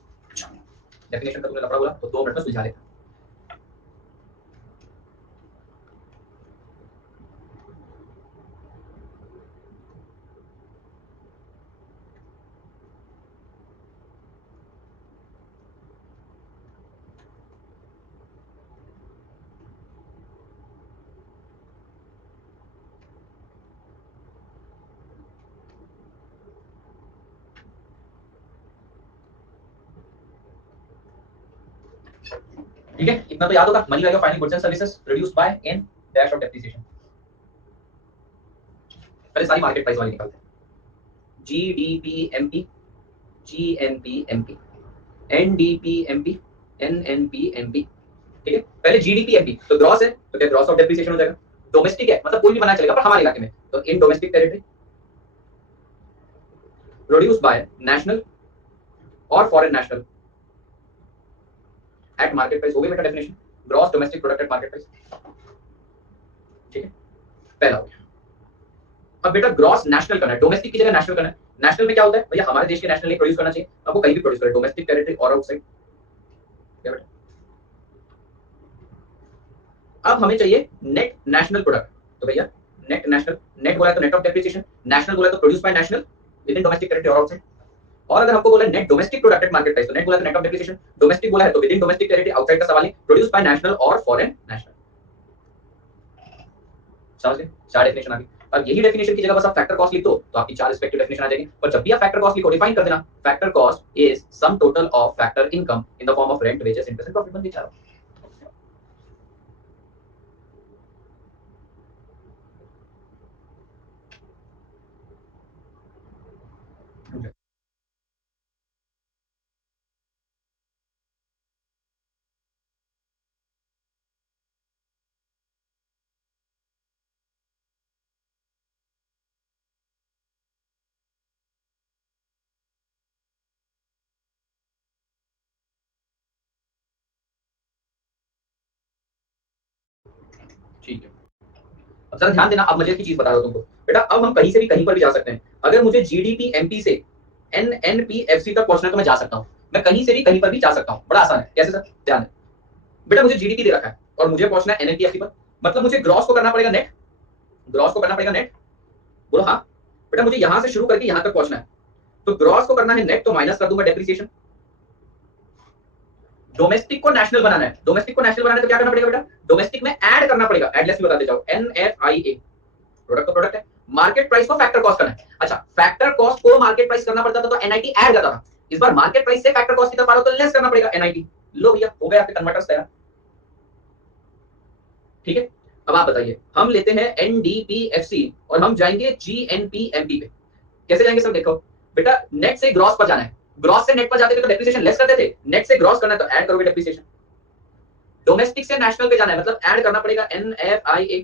डेफिनेशन का तुमने लफड़ा बोला तो 2 मिनट में सुलझा लेता। ठीक है, इतना तो याद होगा, money value of final goods and services produced bye in dash of depreciation. पहले सारी मार्केट प्राइस वाली निकालते हैं, जीडीपीएमपी, जीएनपीएमपी, एनडीपीएमपी, एनएनपीएमपी। ठीक है, पहले जीडीपीएमपी तो ग्रॉस है तो क्या ग्रॉस ऑफ डेप्रिसिएशन हो जाएगा। डोमेस्टिक है मतलब कोई भी बना चलेगा पर हमारे इलाके में, तो in domestic territory, produced by national और foreign national at market price, हो गई बेटा definition, gross domestic product at market price. ठीक है, पहला हो गया। अब बेटा ग्रॉस नेशनल करना है, डोमेस्टिक की जगह नेशनल करना है। नेशनल में क्या होता है भैया, हमारे देश के नेशनल लिए प्रोड्यूस करना चाहिए, आपको कहीं भी प्रोड्यूस करे, डोमेस्टिक टेरिटरी और आउटसाइड। क्या बेटा, अब हमें चाहिए नेट नेशनल प्रोडक्ट, तो भैया नेट नेशनल, नेट बोला तो नेट ऑफ डेप्रिसिएशन, नेशनल बोला तो produce by national with in domestic territory और आउटसाइड। और अगर हमको बोला net domestic product at market price, तो नेट बोला तो नेट ऑफ डेप्रिसिएशन, डोमेस्टिक बोला है तो with in domestic territory, outside का सवाल है, प्रोड्यूस बाय नेशनल और फॉरेन नेशनल। समझ गए, 4 डेफिनेशन आ गई। अब यही डेफिनेशन की जगह बस आप फैक्टर कॉस्ट लिख दो तो आपकी 4 रिस्पेक्टिव डेफिनेशन आ जाएगी। और जब भी आप फैक्टर कॉस्ट लिखो डिफाइन कर देना, factor cost is sum total of factor income in the form of rent, wages, interest and profit, बन गई 4। ठीक है, अब जरा ध्यान देना, अब मजे की चीज बता रहा हूं तुमको बेटा। अब हम कहीं से भी कहीं पर भी जा सकते हैं, अगर मुझे जीडीपी एमपी से एनएनपीएफसी तक पहुंचना है तो मैं जा सकता हूं। मैं कहीं से भी कहीं पर भी जा सकता हूँ, बड़ा आसान है। कैसे सर? ध्यान दें बेटा, मुझे जीडीपी दे रखा है और मुझे पहुंचना है एनएनपीएफसी पर, मतलब मुझे ग्रॉस को करना पड़ेगा नेट, ग्रॉस को करना पड़ेगा नेट। बोलो हाँ बेटा, मुझे यहां से शुरू करके यहां तक पहुंचना है, तो ग्रॉस को करना है नेट, तो माइनस कर दूंगा डेप्रिसिएशन। डोमेस्टिक को नेशनल बनाना है, डोमेस्टिक को नेशनल बनाना है तो क्या करना पड़ेगा बेटा, डोमेस्टिक में ऐड करना पड़ेगा, एडलेस भी बताते जाओ, एनएफआईए, प्रोडक्ट तो प्रोडक्ट है, मार्केट प्राइस को फैक्टर कॉस्ट करना है। अच्छा, फैक्टर कॉस्ट को मार्केट प्राइस करना पड़ता था तो एनआईटी ऐड करता था, इस बार मार्केट प्राइस से फैक्टर कॉस्ट की तरफ आ रहा हो तो लेस करना पड़ेगा एनआईटी। लो भैया, हो गया आपके कन्वर्टर्स तैयार। ठीक है, अब आप बताइए, हम लेते हैं एनडीपीएफसी और हम जाएंगे जीएनपीएमपी पे। कैसे जाएंगे सर? देखो बेटा, नेट से ग्रॉस पर जाना है, ग्रॉस से नेट पर जाते थे तो डेप्रिसिएशन लेस करते थे, नेट से ग्रॉस करना है तो ऐड करोगे डेप्रिसिएशन। डोमेस्टिक से नेशनल पे जाना है मतलब ऐड करना पड़ेगा एनएफआईए,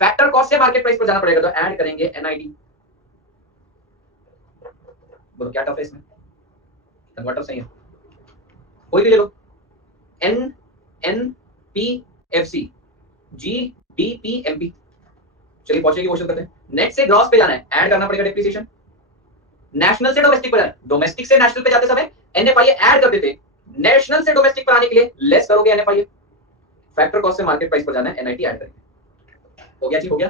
फैक्टर कॉस्ट से मार्केट प्राइस पर जाना पड़ेगा तो ऐड करेंगे एनआईटी। बोलो क्या टफ है इसमें? कन्वर्टर सही है, कोई भी ले लो, N N P F C G D P M P. चलिए पहुंचने की कोशिश करते हैं। नेट से ग्रॉस पे जाना है, ऐड करना पड़ेगा डेप्रिसिएशन। नेशनल से डोमेस्टिक पर जाना, डोमेस्टिक से नेशनल पे जाते समय एनएफआईए ऐड कर देते, नेशनल से डोमेस्टिक पर आने के लिए लेस करोगे एनएफआईए, फैक्टर कॉस्ट से मार्केट प्राइस पर जाना है, एनआईटी ऐड करेंगे। हो गया जी, हो गया।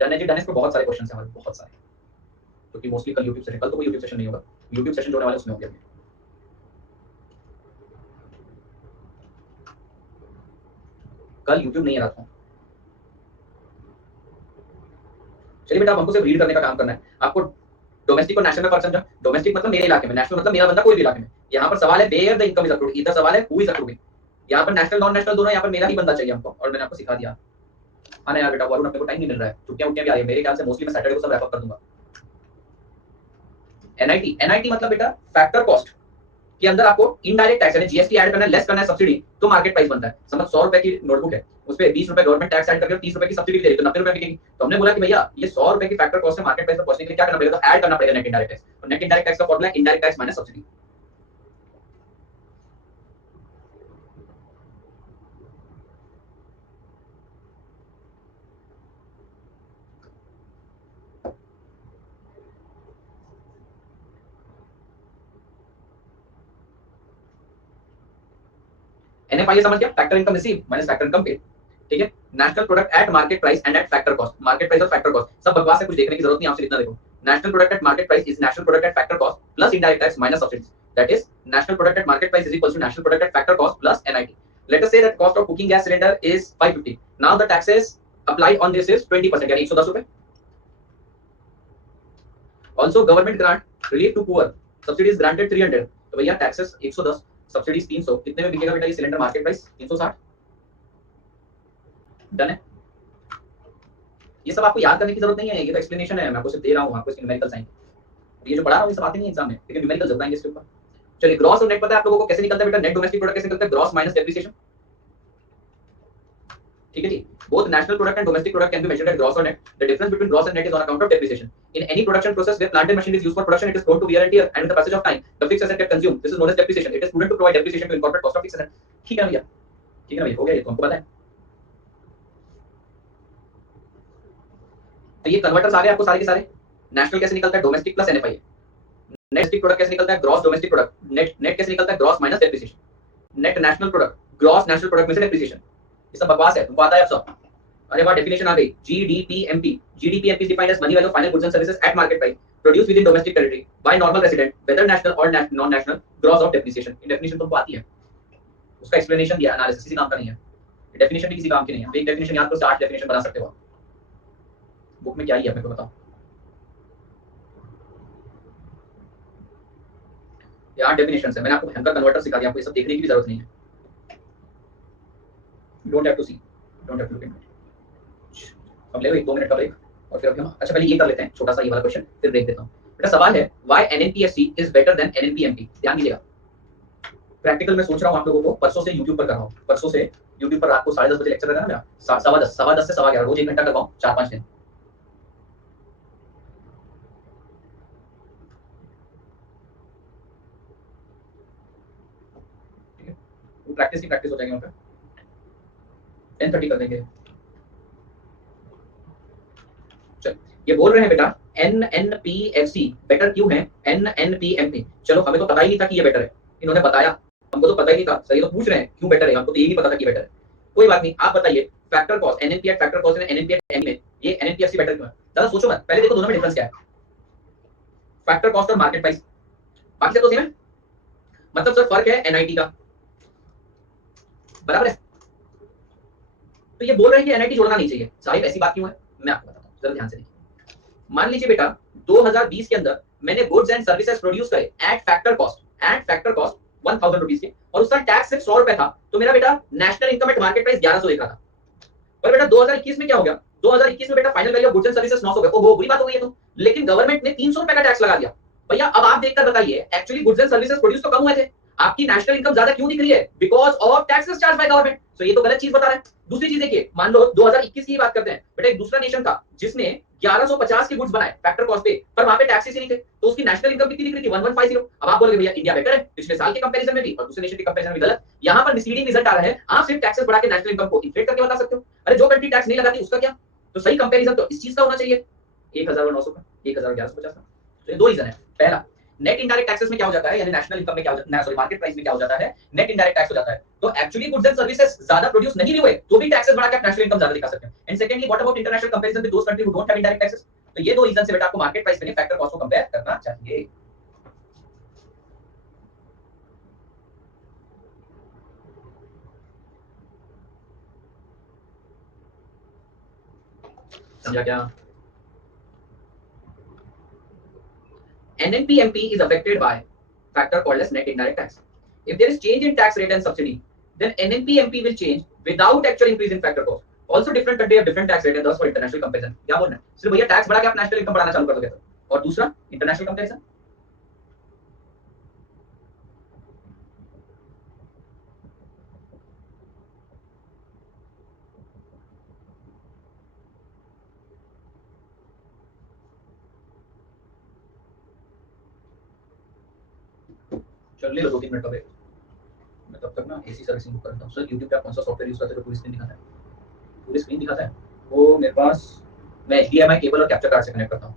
डन है जी, डन है। इस पर बहुत सारे क्वेश्चन हैं हमारे, बहुत सारे, क्योंकि मोस्टली कल यूट्यूब सेशन, कल तो कोई यूट्यूब सेशन नहीं होगा, यूट्यूब सेशन जो होने वाला है उसमें हो गया। कल यूट्यूब नहीं है रात को। चलिए बेटा, हमको सिर्फ रीड करने का काम करना है। आपको डोमेस्टिक और नेशनल में फर्क समझा? डोमेस्टिक मतलब मेरे इलाके में, नेशनल मतलब मेरा बंदा कोई भी इलाके में। यहाँ पर सवाल है where the income is accrued, इधर सवाल है हु इज अक्रूडिंग। यहाँ पर नेशनल नॉन नेशनल दोनों, यहाँ पर मेरा ही बंदा चाहिए हमको, और मैंने आपको सिखा दिया। हाँ ना यार बेटा, वरुण अपने को टाइम नहीं मिल रहा है, छुट्टियां भी आ रही है, मेरे ख्याल से मोस्टली मैं सैटरडे को सब रैप अप कर दूंगा। एनआईटी, एनआईटी मतलब बेटा फैक्टर कॉस्ट के अंदर आपको इनडायरेक्ट टैक्स यानी जीएसटी ऐड करना है, लेस करना है सब्सिडी, तो मार्केट प्राइस बनता है। समझ 100 रुपए की नोटबुक है, उस पर 20 रुपए गवर्नमेंट टैक्स ऐड करके 30 रुपए की सब्सिडी दे रही है, तो 90 रुपए बिकेगी। तो हमने बोला कि भैया ये 100 रुपए की फैक्टर कॉस्ट से मार्केट प्राइस पर पहुंचने के लिए क्या करना पड़ेगा, तो ऐड करना पड़ेगा नेट इनडायरेक्ट टैक्स। और नेट इनडायरेक्ट टैक्स का formula indirect tax minus subsidy. NFIA समझ गया, factor income receive minus factor income paid. ठीक है, national product at market price and eight factor cost, market price और factor cost सब बकवास है, कुछ देखने की जरूरत नहीं, आपसे इतना देखो। National product at market price is national product at factor cost plus indirect tax minus subsidies, that is national product at market price is equal to national product at factor cost plus NIT. Let us say that cost of cooking gas cylinder is 550, now the taxes applied on this is 20% यानी 110 रुपए। Also government grant relief to poor, subsidies granted 300, तो भैया taxes 110, subsidies 300, कितने में बिकेगा बेटा ये cylinder? Market price 360। Done है। ये सब आपको याद करने की जरूरत नहीं है, ये तो एक्सप्लेनेशन है, मैं आपको सिर्फ दे रहा हूँ, आपको इसके न्यूमेरिकल्स आएंगे। ये जो पढ़ा रहा हूँ ये सब आते नहीं एग्जाम में, लेकिन न्यूमेरिकल जरूर आएंगे इसके ऊपर। चलिए, ग्रॉस और नेट पता है आप लोगों को कैसे निकलता है बेटा? नेट डोमेस्टिक प्रोडक्ट कैसे निकलता है? Gross minus depreciation. ठीक है जी, both national product and domestic product can be measured at gross or net. The difference between gross and net is on account of depreciation. In any production process where plant and machinery is used for production, it is prone to wear and tear, and with the passage of time, the fixed asset get consumed. This is known as depreciation. It is prudent to provide depreciation to incorporate cost of fixed asset. ठीक है भैया, ठीक है ना भैया, हो गया ये तो हमको पता है। तो ये कन्वर्टर्स आ गए आपको सारे के सारे। नेशनल कैसे निकलता है? Domestic plus NFIA. Net product कैसे निकलता है? Gross domestic product. Net net कैसे निकलता है? Gross minus depreciation. Net national product, gross national product में से डेप्रिसिएशन। ये सब बकवास है, तुमको आता है अब सब। अरे वाह, डेफिनेशन आ गई, जीडीपीएमपी। जीडीपीएमपी is defined as money value of final goods and services at market price produced within domestic territory by normal resident whether national or non national, gross of depreciation। ये डेफिनेशन तुमको आती है, उसका एक्सप्लेनेशन दिया, analysis किसी काम का नहीं है, डेफिनेशन भी किसी काम की नहीं है। एक डेफिनेशन याद करो, 8 डेफिनेशन बना सकते हो। बुक में क्या ही है मेरे को बताओ, ये 8 डेफिनेशन है। मैंने आपको भयंकर कन्वर्टर सिखा दिया, आपको ये सब देखने की भी जरूरत नहीं है। Don't have to see, don't have to look into. अब ले लो 1-2 मिनट का ब्रेक और फिर हम अच्छा पहले ये कर लेते हैं छोटा सा ये वाला क्वेश्चन, फिर ब्रेक देता हूं। बेटा सवाल है व्हाई एनएनपीएससी इज बेटर देन एनएनपीएमपी। ध्यान दीजिएगा, प्रैक्टिकल में सोच रहा हूं आप लोगों को परसों से यूट्यूब पर कर रहा हूं, परसों से यूट्यूब पर रात को 10:30 बजे लेक्चर रहेगा ना मेरा, 10:15 से 11:15 रोज 1 घंटा करवाऊं 4-5 दिन। ठीक है, वो प्रैक्टिस की प्रैक्टिस हो जाएगी वहां पे। 10:30 कर देंगे। चल, ये बोल रहे हैं बेटा एनएनपीएफसी बेटर क्यों है एनएनपीएमपी। चलो, हमें तो पता ही नहीं था कि ये बेटर है, इन्होंने बताया, हमको तो पता ही नहीं था, सर ये तो पूछ रहे हैं क्यों बेटर है, हमको तो ये नहीं पता था कि बेटर है। कोई बात नहीं, आप बताइए factor cost NNP at factor cost NNP at N में ये एनएनपीएफसी बेटर क्यों है? ज्यादा सोचो मत, पहले देखो दोनों में डिफरेंस क्या है, फैक्टर कॉस्ट और मार्केट प्राइस, बाकी सब तो सेम है। मतलब सर फर्क है एनआईटी का, बराबर है। तो ये बोल रहे हैं कि एनआईटी जोड़ना नहीं चाहिए, साहिब ऐसी बात क्यों है, मैं आपको बताता हूँ, जरा ध्यान से देखिए। मान लीजिए बेटा 2020 के अंदर मैंने गुड्स एंड सर्विसेज प्रोड्यूस करे एट फैक्टर कॉस्ट 1000 रुपीज के, और उसका टैक्स सिर्फ 100 रुपए था, तो मेरा बेटा national income at market price 1100 दिख रहा था। और बेटा 2021 में क्या हो गया, 2021 में बेटा final value of goods and services 900 गए, ओहो बुरी बात हो गई है तो, लेकिन गवर्नमेंट ने 300 रुपए का टैक्स लगा दिया। भैया अब आप देखकर बताइए, actually goods and services produce तो कम हुए थे, आपकी नेशनल इनकम ज्यादा क्यों दिख रही है, because of taxes charge by government. तो ये तो गलत चीज बता रहा है। दूसरी चीज देखिए, मान लो 2021 की बात करते हैं, बेटा एक दूसरा नेशन था जिसने 1150 के गुड्स बनाए फैक्टर कॉस्ट पे, पर वहां पे टैक्सेस ही नहीं थे, तो उसकी नेशनल इनकम कितनी दिख रही थी 1150। अब आप बोलोगे भैया इंडिया बेटर है पिछले साल के कंपैरिजन में भी और दूसरे नेशन के कंपैरिजन में, गलत। यहां पर मिसलीडिंग रिजल्ट आ रहा है, आप सिर्फ टैक्सेस बढ़ा के नेशनल इनकम को इन्फ्लेट करके बता सकते हो। अरे जो कंट्री टैक्स नहीं लगाती उसका क्या, तो सही कंपैरिजन तो इस चीज का होना चाहिए, 1900 का 1150 का। तो ये दो रीजन है। पहला, नेट इनडायरेक्ट टैक्सेस में क्या हो जाता है, यानी नेशनल इनकम में क्या हो जाता है, सॉरी मार्केट प्राइस में क्या हो जाता है, नेट इनडायरेक्ट टैक्स हो जाता है। तो एक्चुअली गुड्स एंड सर्विसेज ज्यादा प्रोड्यूस नहीं भी हुए तो भी टैक्सेस बढ़ा के आप नेशनल इनकम ज्यादा दिखा सकते हैं। And secondly, what about international comparison with those country who don't have indirect taxes. तो ये दो रीजन से बेटा आपको मार्केट प्राइस में फैक्टर कॉस्ट को कंपेयर करना चाहिए। समझा क्या? NNPMP is affected by factor called as net indirect tax. If there is change in tax rate and subsidy, then NNPMP will change without actual increase in factor cost. Also different country have different tax rate and thus for international comparison. क्या बोलना है? सिर्फ भैया tax बढ़ा के आप national income बढ़ाना चालू कर दोगे तो, और दूसरा इंटरनेशनल कंपैरिजन। चल ले लो 2-3 मिनट का ब्रेक, मैं तब तक ना एसी सर्विसिंग बुक करता हूँ। सर यूट्यूब पे आप कौन सा सॉफ्टवेयर यूज करते हो, पूरी स्क्रीन दिखाता है, पूरी स्क्रीन दिखाता है वो मेरे पास, मैं HDMI केबल और कैप्चर कार्ड से कनेक्ट करता हूँ।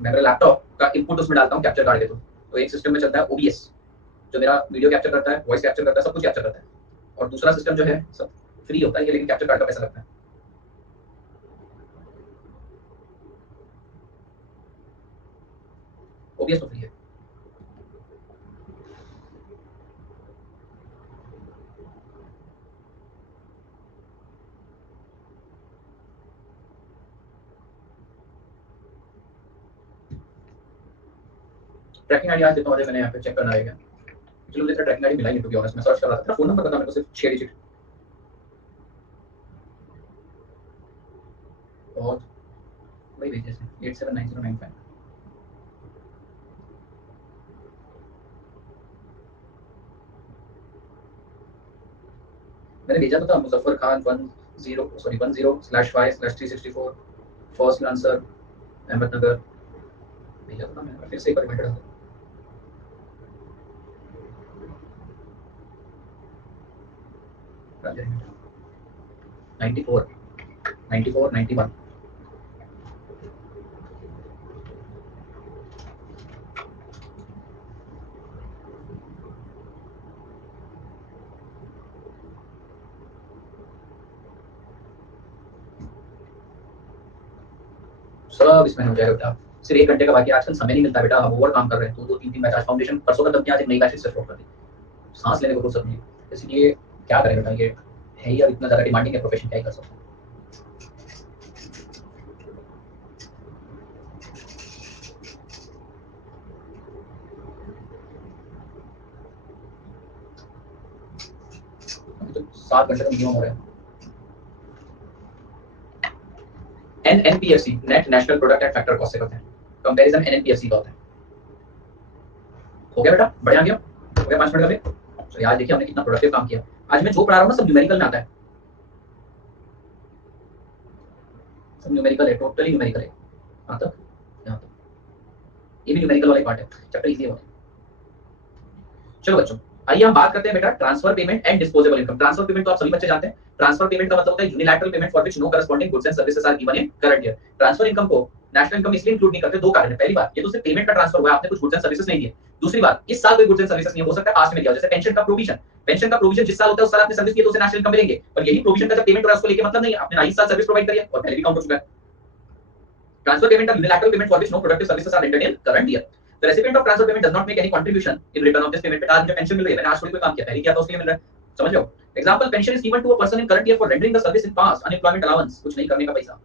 मैं मेरे लैपटॉप का इनपुट उसमें डालता हूँ कैप्चर कार्ड के थ्रू, तो एक सिस्टम में चलता है OBS जो मेरा वीडियो कैप्चर करता है, वॉइस कैप्चर करता है, सब कुछ कैप्चर करता है, और दूसरा सिस्टम जो है सब फ्री होता है, ये लेकिन कैप्चर कार्ड का पैसा लगता है। OBS तो फ्री है। ट्रैकिंग आईडी आज जितना मैंने यहाँ पे चेक करना रहेगा, चलो मुझे ट्रैकिंग आईडी मिला ही, टू बी ऑनेस्ट मैं सर्च कर रहा था, फोन नंबर पता मेरे को सिर्फ 6 डिजिट, और वही भेजे थे 879095। मैंने भेजा तो था मुजफ्फर खान 10/5/364 फर्स्ट आंसर अहमदनगर, भेजा था मैंने, फिर से एक बार रिमाइंडर डाल 94 94 91। सब इसमें हो जाएगा बेटा, सिर्फ 1 घंटे का बाकी, आजकल समय नहीं मिलता बेटा, हम ओवर काम कर रहे हैं, 2-3 बैच, आज फाउंडेशन परसों खत्म किया, आज एक नई बैच स्टार्ट कर दी, सांस लेने को फुर्सत नहीं, इसलिए क्या करें बेटा, ये है ही, अब इतना ज्यादा डिमांडिंग है प्रोफेशन, क्या ही कर सकते हैं। तो 7 घंटे का मिनिमम हो रहा है। NNPFC net national product at factor cost से करते हैं कंपैरिजन, NNPFC का होता है। हो गया बेटा, बढ़िया गया, हो गया 5 मिनट का ब्रेक। तो यार देखिए हमने कितना प्रोडक्टिव काम किया, आज मैं जो पढ़ा रहा हूँ ना सब न्यूमेरिकल में आता है, सब न्यूमेरिकल है, टोटली न्यूमेरिकल है, यहाँ तक यहाँ तक, ये भी न्यूमेरिकल वाला पार्ट है, चैप्टर इजी है। चलो बच्चों आइए हम बात करते हैं बेटा transfer payment and disposable income. Transfer payment तो आप सभी बच्चे जानते हैं, ट्रांसफर पेमेंट का मतलब होता है unilateral payment for which no corresponding goods and services are given in current year. Transfer income को नेशनल इनकम इसलिए इंक्लूड नहीं करते, दो कारण है। पहली बात, ये तो सिर्फ पेमेंट का ट्रांसफर हुआ है, आपने कुछ गुड्स एंड सर्विसेज नहीं दिए। दूसरी बात, इस साल कोई गुड्स एंड सर्विसेज नहीं हो सकता पास्ट में दिया, जैसे पेंशन का प्रोविजन, पेंशन का प्रोविजन जिस साल होता है उस साल आपने सर्विस की तो उसे नेशनल इनकम मिलेंगे, और यही प्रोविजन का जब पेमेंट हो रहा है उसको लेके मतलब नहीं है, आपने 22 साल सर्विस प्रोवाइड करी है और पहले भी काउंट हो चुका है। ट्रांसफर पेमेंट का unilateral payment for which no productive services are rendered in current year. The recipient of transfer payment does not make any contribution in return of this payment. बेटा आज मुझे पेंशन मिल रही है, मैंने आज थोड़ी कोई काम किया, पहले किया था उसके लिए मिल रहा है, समझ लो। Example, pension is given to a person in current year for rendering the service in past, unemployment allowance, कुछ नहीं करने का पैसा।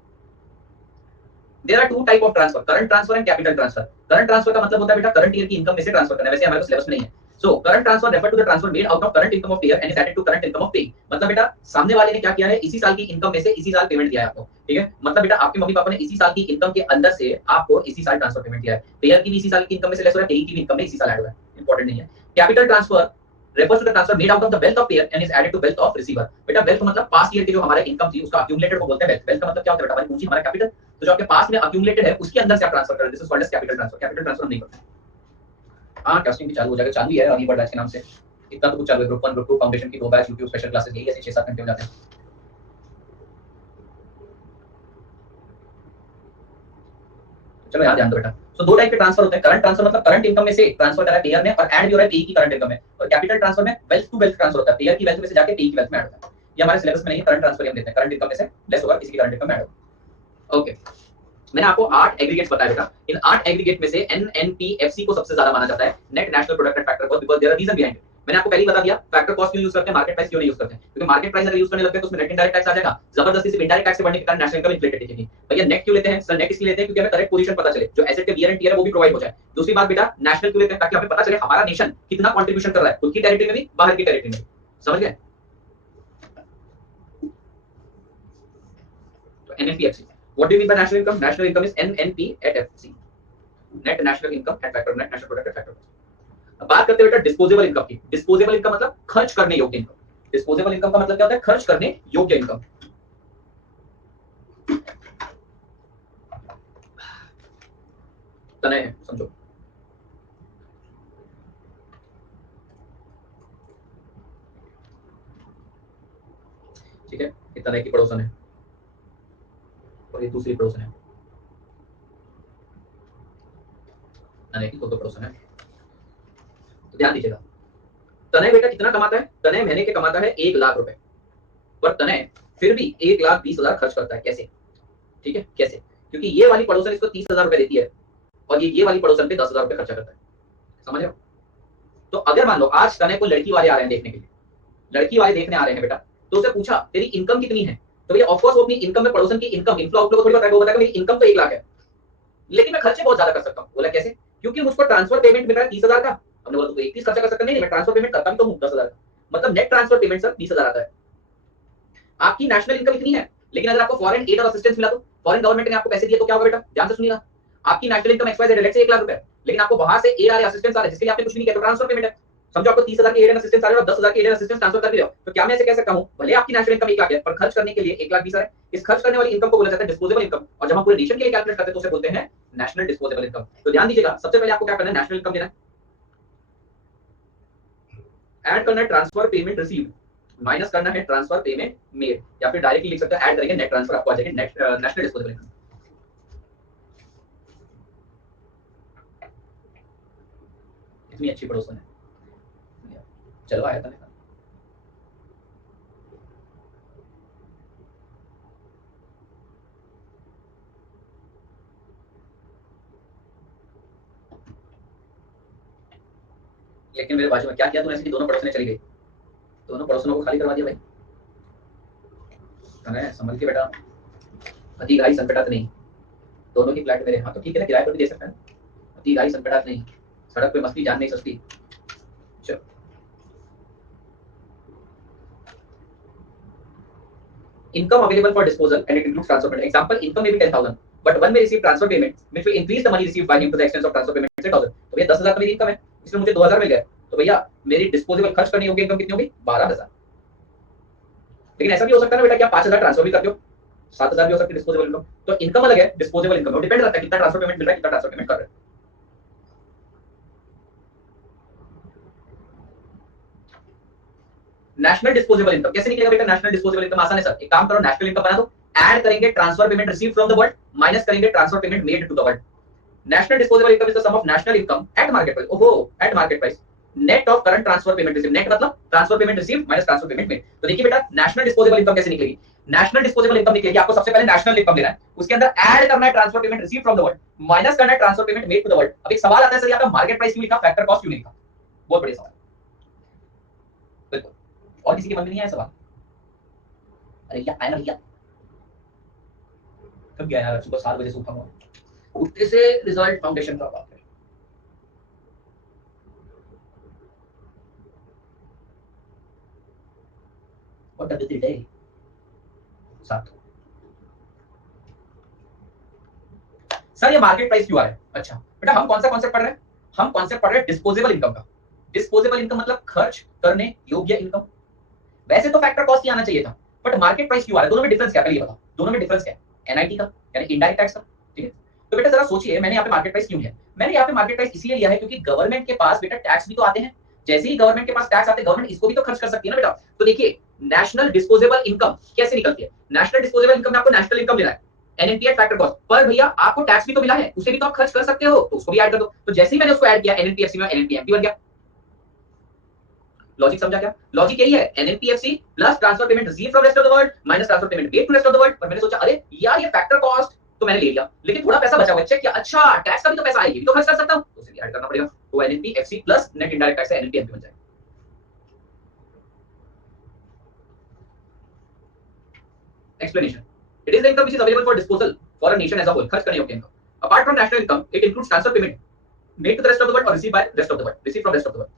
There are two type of transfer, current transfer and capital transfer. Current transfer का मतलब होता है बेटा करंट ईयर की इनकम में से ट्रांसफर करना है, वैसे हमारे सिलेबस में नहीं है। So current transfer refer to the transfer made out of current income of the year and is added to current income of pay. मतलब बेटा सामने वाले ने क्या किया है, इसी साल की इनकम में से इसी साल पेमेंट दिया है आपको, ठीक है। मतलब बेटा आपके मम्मी पापा ने इसी साल की इनकम के अंदर से आपको इसी साल ट्रांसफर पेमेंट दिया है। पेयर की भी इसी साल की इनकम में से लेस हो रहा है, पेई की भी इनकम में इसी साल ऐड हो रहा है, इंपॉर्टेंट नहीं है। Capital transfer refers to the transfer made out of the wealth of payer and is added to wealth of receiver. बेटा wealth मतलब पास्ट ईयर के जो हमारे इनकम थी उसका accumulated को बोलते हैं wealth। wealth का मतलब क्या होता है बेटा, हमारी पूंजी, हमारा कैपिटल, तो जो आपके पास में accumulated है उसके अंदर से आप ट्रांसफर कर रहे हैं, this is called as capital transfer. Capital transfer हम नहीं करते। हां, टेस्टिंग भी चालू हो जाएगा, चालू ही है अर्ली बर्ड बैच के नाम से, इतना तो कुछ चालू है। ग्रुप 1 ग्रुप 2 फाउंडेशन की 2 बैच, YouTube स्पेशल क्लासेस, यही ऐसे 6-7 घंटे हो जाते हैं। चलो याद ध्यान दो बेटा। सो दो टाइप के ट्रांसफर होते हैं। करंट ट्रांसफर मतलब करंट इनकम में से ट्रांसफर करा पेयर ने और ऐड भी हो रहा है पेई की करंट इनकम में, और कैपिटल ट्रांसफर में वेल्थ टू वेल्थ ट्रांसफर होता है, पेयर की वेल्थ में से जाके पेई की वेल्थ में ऐड होता है। ये हमारे सिलेबस में नहीं है, करंट ट्रांसफर हम देते हैं, करंट इनकम में से लेस होगा किसी की करंट इनकम में ऐड होगा। ओके, मैंने आपको 8 एग्रीगेट्स बताया बेटा। इन 8 एग्रीगेट में से एनएनपीएफसी को सबसे ज्यादा माना जाता है, net national product factor cost, because there are reason behind it. मैंने आपको पहले ही बता दिया फैक्टर कॉस्ट क्यों यूज करते हैं, मार्केट प्राइस क्यों नहीं यूज करते हैं, क्योंकि मार्केट प्राइस अगर यूज करने लगते हैं तो उसमें नेट इनडायरेक्ट टैक्स आ जाएगा, जबरदस्ती से इनडायरेक्ट टैक्स से बढ़ने के कारण नेशनल इनकम इन्फ्लेटेड दिखेगी। भैया नेट क्यों लेते हैं सर, नेट इसलिए लेते हैं क्योंकि हमें करेक्ट पोजीशन पता चले, जो एसेट के वियर एंड टियर है वो भी प्रोवाइड हो जाए। दूसरी बात बेटा, नेशनल क्यों लेते हैं, ताकि हमें पता चले हमारा नेशन कितना कंट्रीब्यूशन कर रहा है, खुद की टेरिटरी में भी बाहर की टेरिटरी में, समझ गए। तो NNPFC, what do you mean by national income, national income is NNPFC, net national income at factor, net national product factor. अब बात करते हैं बेटा डिस्पोजेबल इनकम की। डिस्पोजेबल इनकम मतलब खर्च करने योग्य इनकम। डिस्पोजेबल इनकम का मतलब क्या होता है, खर्च करने योग्य इनकम। तने है, समझो। ठीक है, ये तने की पड़ोसन है और ये दूसरी पड़ोसन है, तने की दो पड़ोसन है। तो ध्यान दीजिएगा, तने बेटा कितना कमाता है, तने महीने के कमाता है 1 लाख रुपए, पर तने फिर भी 1,20,000 खर्च करता है। कैसे? ठीक है, कैसे? क्योंकि ये वाली पड़ोसन इसको 30,000 रुपए देती है और ये वाली पड़ोसन पे 10,000 रुपए खर्चा करता है, समझ रहे हो। तो अगर मान लो आज तने को लड़की वाले आ रहे हैं देखने के लिए, लड़की वाले देखने आ रहे हैं बेटा, तो उससे पूछा तेरी इनकम कितनी है, तो भैया ऑफ कोर्स वो अपनी इनकम में पड़ोसन की इनकम इनफ्लो आउटफ्लो को थोड़ी बताएगा, वो बताएगा मेरी इनकम तो 1 लाख है लेकिन मैं खर्चे बहुत ज्यादा कर सकता हूँ। बोला कैसे? क्योंकि मुझको ट्रांसफर पेमेंट मिल रहा है 30,000 का। हमने बोला तो 31 खर्चा कर सकता नहीं, मैं ट्रांसफर पेमेंट करता भी तो हूँ 10,000 का, मतलब नेट ट्रांसफर पेमेंट सर 20,000 आता है। आपकी नेशनल इनकम इतनी है, लेकिन अगर आपको फॉरेन एड और असिस्टेंस मिला, तो फॉरेन गवर्नमेंट ने आपको पैसे दिए तो क्या होगा बेटा, ध्यान से सुनिएगा। आपकी national income XYZ let's say 1 lakh रुपए, लेकिन आपको वहां से एड आ रहा है, असिस्टेंस आ रहा है, जिसके लिए आपने कुछ नहीं किया, तो ट्रांसफर पेमेंट है। समझो आपको 30,000 की एड एंड असिस्टेंस आ रहा है और 10,000 की एड एंड असिस्टेंस ट्रांसफर कर भी रहे हो, तो क्या मैं ऐसे कह सकता हूं भले आपकी नेशनल इनकम 1 लाख है पर खर्च करने के लिए 1,20,000 है। इस खर्च करने वाली इनकम को बोला जाता है डिस्पोजेबल इनकम, और जब हम पूरे नेशन के लिए कैलकुलेट करते हैं तो उसे बोलते हैं नेशनल डिस्पोजेबल इनकम। तो ध्यान दीजिएगा, सबसे पहले आपको क्या करना है, नेशनल इनकम देना है, ऐड करना है ट्रांसफर पेमेंट रिसीव्ड, माइनस करना है ट्रांसफर पेमेंट मेड, या फिर डायरेक्टली लिख सकते हैं ऐड करेंगे नेट ट्रांसफर, आपको आ जाएगा नेट नेशनल डिस्पोजेबल इनकम। इतनी अच्छी पड़ोसन है, चलो आया था। लेकिन मेरे बाजू में क्या किया तूने, ऐसी दोनों पड़ोसने चली गई, दोनों पड़ोसनों को खाली करवा दिया भाई। अरे संभल के बेटा, अधिकारी संकटात नहीं, दोनों की फ्लैट मेरे। हाँ तो ठीक है ना, किराए पर भी दे सकता है, अधिकारी संकटात नहीं, सड़क पे मस्ती जान नहीं सस्ती। चलो income available for disposal and it includes transfer payment. Example, income may be 10,000, but one may receive transfer payment which will increase the money received by him to the extent of transfer payment 10,000. तो भैया 10,000 तो मेरी income है, इसमें मुझे 2,000 मिल गया, तो भैया मेरी डिस्पोजेबल खर्च करने योग्य इनकम कितनी होगी, 12,000। लेकिन ऐसा भी हो सकता है ना बेटा कि आप 5,000 ट्रांसफर भी करते हो, 7,000 भी हो सकती है डिस्पोजेबल इनकम। तो इनकम अलग है, डिस्पोजेबल इनकम और डिपेंड करता है कितना ट्रांसफर पेमेंट मिल रहा है, कितना ट्रांसफर पेमेंट कर रहे हैं। नेशनल डिस्पोजेबल इनकम कैसे निकलेगा बेटा, नेशनल डिस्पोजेबल इनकम आसान है सर, एक काम करो नेशनल इनकम बना दो, ऐड करेंगे transfer payment receive from the world, minus करेंगे transfer payment made to the world. National disposable income is the sum of national income at market price. ओहो, at market price, net of current transfer payment receive, net मतलब transfer payment receive minus transfer payment made. तो देखिए बेटा, national disposable income कैसे निकलेगी? National disposable income निकलेगी, आपको सबसे पहले नेशनल इनकम लेना है, उसके अंदर ऐड करना है transfer payment receive from the world, minus करना है transfer payment made to the world. अब एक सवाल आता है, सर यहाँ पे मार्केट प्राइस क्यों लिखा, फैक्टर कॉस्ट क्यों नहीं लिखा? बहुत बढ़िया सवाल, बिल्कुल। और किसी के मन में नहीं आया सवाल? अरे क्या आया ना भैया, कब गया यार, सुबह 7 बजे से उठा हुआ, उठते से रिजल्ट फाउंडेशन का बात है। What a busy day. 7। Sir ये मार्केट प्राइस क्यों आ रहा है? अच्छा बेटा, हम कौन सा कॉन्सेप्ट पढ़ रहे हैं? हम कॉन्सेप्ट पढ़ रहे हैं डिस्पोजेबल इनकम का। डिस्पोजेबल इनकम मतलब खर्च करने योग्य इनकम। वैसे तो फैक्टर कॉस्ट ही आना चाहिए था, बट मार्केट प्राइस क्यों आ रहा है? दोनों में डिफरेंस क्या है, पहले ये बताओ, दोनों में डिफरेंस क्या है? एनआईटी का यानी इनडायरेक्ट टैक्स का, ठीक है। तो बेटा जरा सोचिए, मैंने यहाँ पे मार्केट प्राइस क्यों लिया? मैंने यहाँ पे मार्केट प्राइस इसलिए लिया है क्योंकि गवर्नमेंट के पास बेटा टैक्स भी तो आते हैं। जैसे ही गवर्नमेंट के पास टैक्स आते हैं, गवर्नमेंट इसको भी तो खर्च कर सकती है ना बेटा। तो देखिए, नेशनल डिस्पोजेबल इनकम कैसे निकलती है? नेशनल डिस्पोजेबल इनकम में आपको नेशनल इनकम लेना है, एनएनपीएस फैक्टर कॉस्ट, पर भैया आपको टैक्स भी तो मिला है, उसे भी तो आप खर्च कर सकते हो, तो उसको भी ऐड कर दो। तो जैसे ही मैंने उसको ऐड किया, एनएनपीएफसी में एनएनपीएमपी बन गया। लॉजिक समझा क्या? लॉजिक यही है, NNPFC plus transfer payment receive from rest of the world minus transfer payment paid to rest of the world. पर मैंने सोचा अरे यार ये फैक्टर कॉस्ट तो मैंने ले लिया, लेकिन थोड़ा पैसा बचा हुआ है, चेक किया, अच्छा टैक्स का भी तो पैसा आएगी, भी तो खर्च कर सकता हूं, तो उसे भी ऐड करना पड़ेगा। तो NNPFC plus net indirect tax है, एनएनपीएमपी बन जाएगा। Explanation, it is the income which is available for disposal for a nation as a whole, खर्च करने योग्य income. Apart from national income, it includes transfer payment made to the rest of the world or received by rest of the world, received from rest of the world.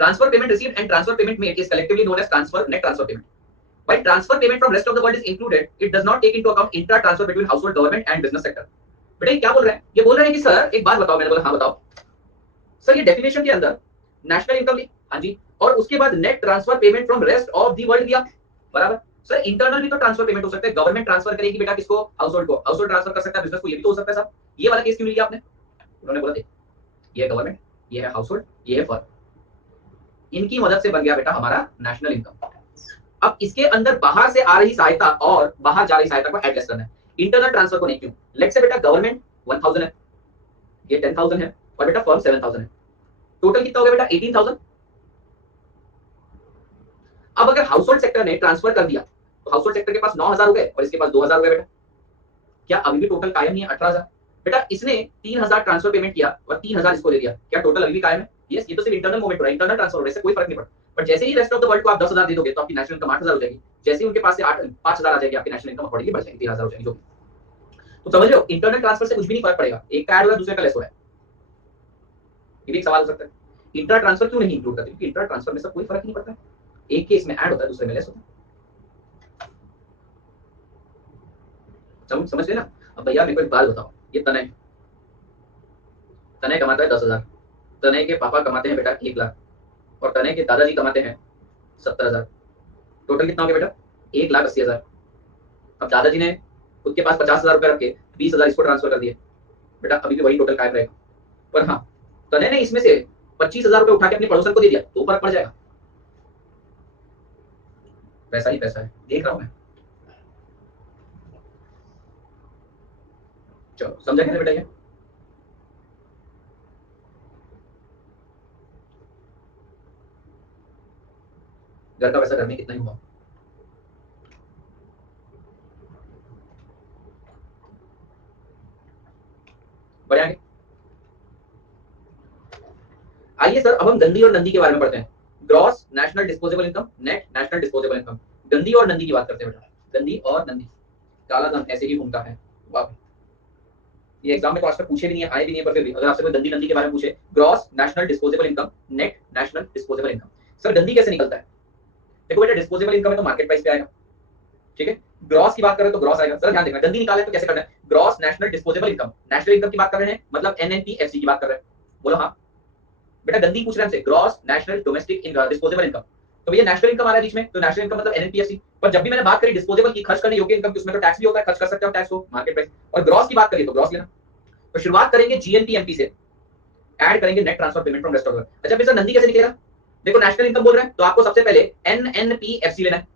Transfer payment received and transfer payment made is collectively known as transfer net transfer payment. While transfer payment from rest of the world is included, it does not take into account intra transfer between household, government and business sector. बेटा ये क्या बोल रहे हैं? ये बोल रहे हैं कि सर एक बात बताओ। मैंने बोला हाँ बताओ सर, ये डेफिनेशन के अंदर नेशनल इनकम ली, हाँ जी, और उसके बाद net transfer payment from rest of the world दिया, बराबर। सर इंटरनल भी तो ट्रांसफर पेमेंट हो सकता है, गवर्नमेंट ट्रांसफर करेगी बेटा किसको, हाउसहोल्ड को, हाउसहोल्ड ट्रांसफर कर सकता है बिजनेस को, ये भी तो हो सकता है सर। ये वाला केस क्यों लिया आपने? उन्होंने बोला ये है गवर्नमेंट, ये है हाउसहोल्ड, ये है फर्म, इनकी मदद से बन गया बेटा हमारा नेशनल इनकम। अब इसके अंदर बाहर से आ रही सहायता और बाहर जा रही सहायता को एडजस्ट करना है, इंटरनल ट्रांसफर को नहीं। क्यों? लेट्स से बेटा गवर्नमेंट 1000 है, ये 10000 है, और बेटा फर्म 7000 है, टोटल कितना हो गया बेटा 18000। अब अगर हाउसहोल्ड सेक्टर ने ट्रांसफर कर दिया तो हाउसहोल्ड सेक्टर के पास 9000 हो गए और इसके पास 2000 हो गए बेटा, क्या अभी भी टोटल कायम नहीं है 18000? बेटा इसने 3000 ट्रांसफर पेमेंट किया और 3000 इसको दे दिया, क्या टोटल अभी भी कायम है? यस, ये तो सिर्फ इंटरनल मूवमेंट हो रहा है, इंटरनल ट्रांसफर हो रहा है, इससे कोई फर्क नहीं पड़ता। बट जैसे ही रेस्ट ऑफ द वर्ल्ड को आप 10000 दे दोगे तो आपकी नेशनल इनकम 8000 हो जाएगी, जैसे ही उनके पास से 5000 आ जाएगी, आपकी नेशनल इनकम अकॉर्डिंगली बढ़ जाएगी, 3000 हो जाएगी जो। तो समझ रहे हो, इंटरनल ट्रांसफर से कुछ भी नहीं फर्क पड़ेगा, एक का ऐड हो रहा है दूसरे का लेस हो रहा है। ये भी एक सवाल हो सकता है, इंट्रा ट्रांसफर क्यों नहीं इंक्लूड करते? क्योंकि इंट्रा ट्रांसफर में सब कोई फर्क नहीं पड़ता, एक केस में ऐड होता है दूसरे में लेस होता है। समझ लेना। अब भैया मेरे को एक बात बताओ, ये तनय कमाता है 10000, तनय के पापा कमाते हैं बेटा 1 लाख, और तनय के दादाजी कमाते हैं 70000, टोटल कितना हो गया बेटा 1,80,000। अब दादाजी ने खुद के पास 50,000 रुपए रखे, 20,000 इसको ट्रांसफर कर दिए, बेटा अभी भी वही टोटल कायम रहेगा। पर हाँ, तनय ने इसमें से 25,000 रुपए उठा के अपने पड़ोसन को दे दिया तो फर्क पड़ जाएगा, पैसा ही पैसा है, देख रहा हूं मैं। चलो समझा क्या बेटा? ये घर का पैसा घर में कितना ही हुआ। बढ़िया आगे आइए सर, अब हम गंदी और नंदी के बारे में पढ़ते हैं। Gross national disposable income, net national disposable income. गंदी और नंदी की बात करते हैं बेटा, गंदी और नंदी। काला धन ऐसे ही घूमता है, वाह। ये एग्जाम में तो आज तक पूछे भी नहीं है, आए भी नहीं है, पर फिर भी अगर आपसे कोई गंदी नंदी के बारे में पूछे, gross national disposable income, net national disposable income. Sir गंदी कैसे निकलता है? देखो बेटा, डिस्पोजेबल इनकम है तो मार्केट प्राइस पे आएगा, ठीक है। ग्रॉस की बात करें तो ग्रॉस आएगा। सर ध्यान देखना, गंदी निकाले तो कैसे करना है? Gross national disposable income, national income की बात कर रहे हैं, मतलब एनएनपीएफसी की बात कर रहे हैं, बोलो हाँ। बेटा गंदी पूछ रहे हैं हमसे, gross national domestic disposable income, तो भैया नेशनल इनकम आ रहा है बीच में, तो नेशनल इनकम मतलब एनएनपीएफसी। पर जब भी मैंने बात करी डिस्पोजेबल की, खर्च करने योग्य इनकम की, उसमें तो टैक्स भी होता है, खर्च कर सकते हो टैक्स को, मार्केट प्राइस। और ग्रॉस की बात करिए तो ग्रॉस लेना। तो शुरुआत करेंगे जीएनपीएमपी से, ऐड करेंगे net transfer payment from rest of the world. अच्छा फिर सर नंदी कैसे निकलेगा? देखो नेशनल इनकम बोल रहे हैं तो आपको सबसे पहले एनएनपीएफसी लेना है,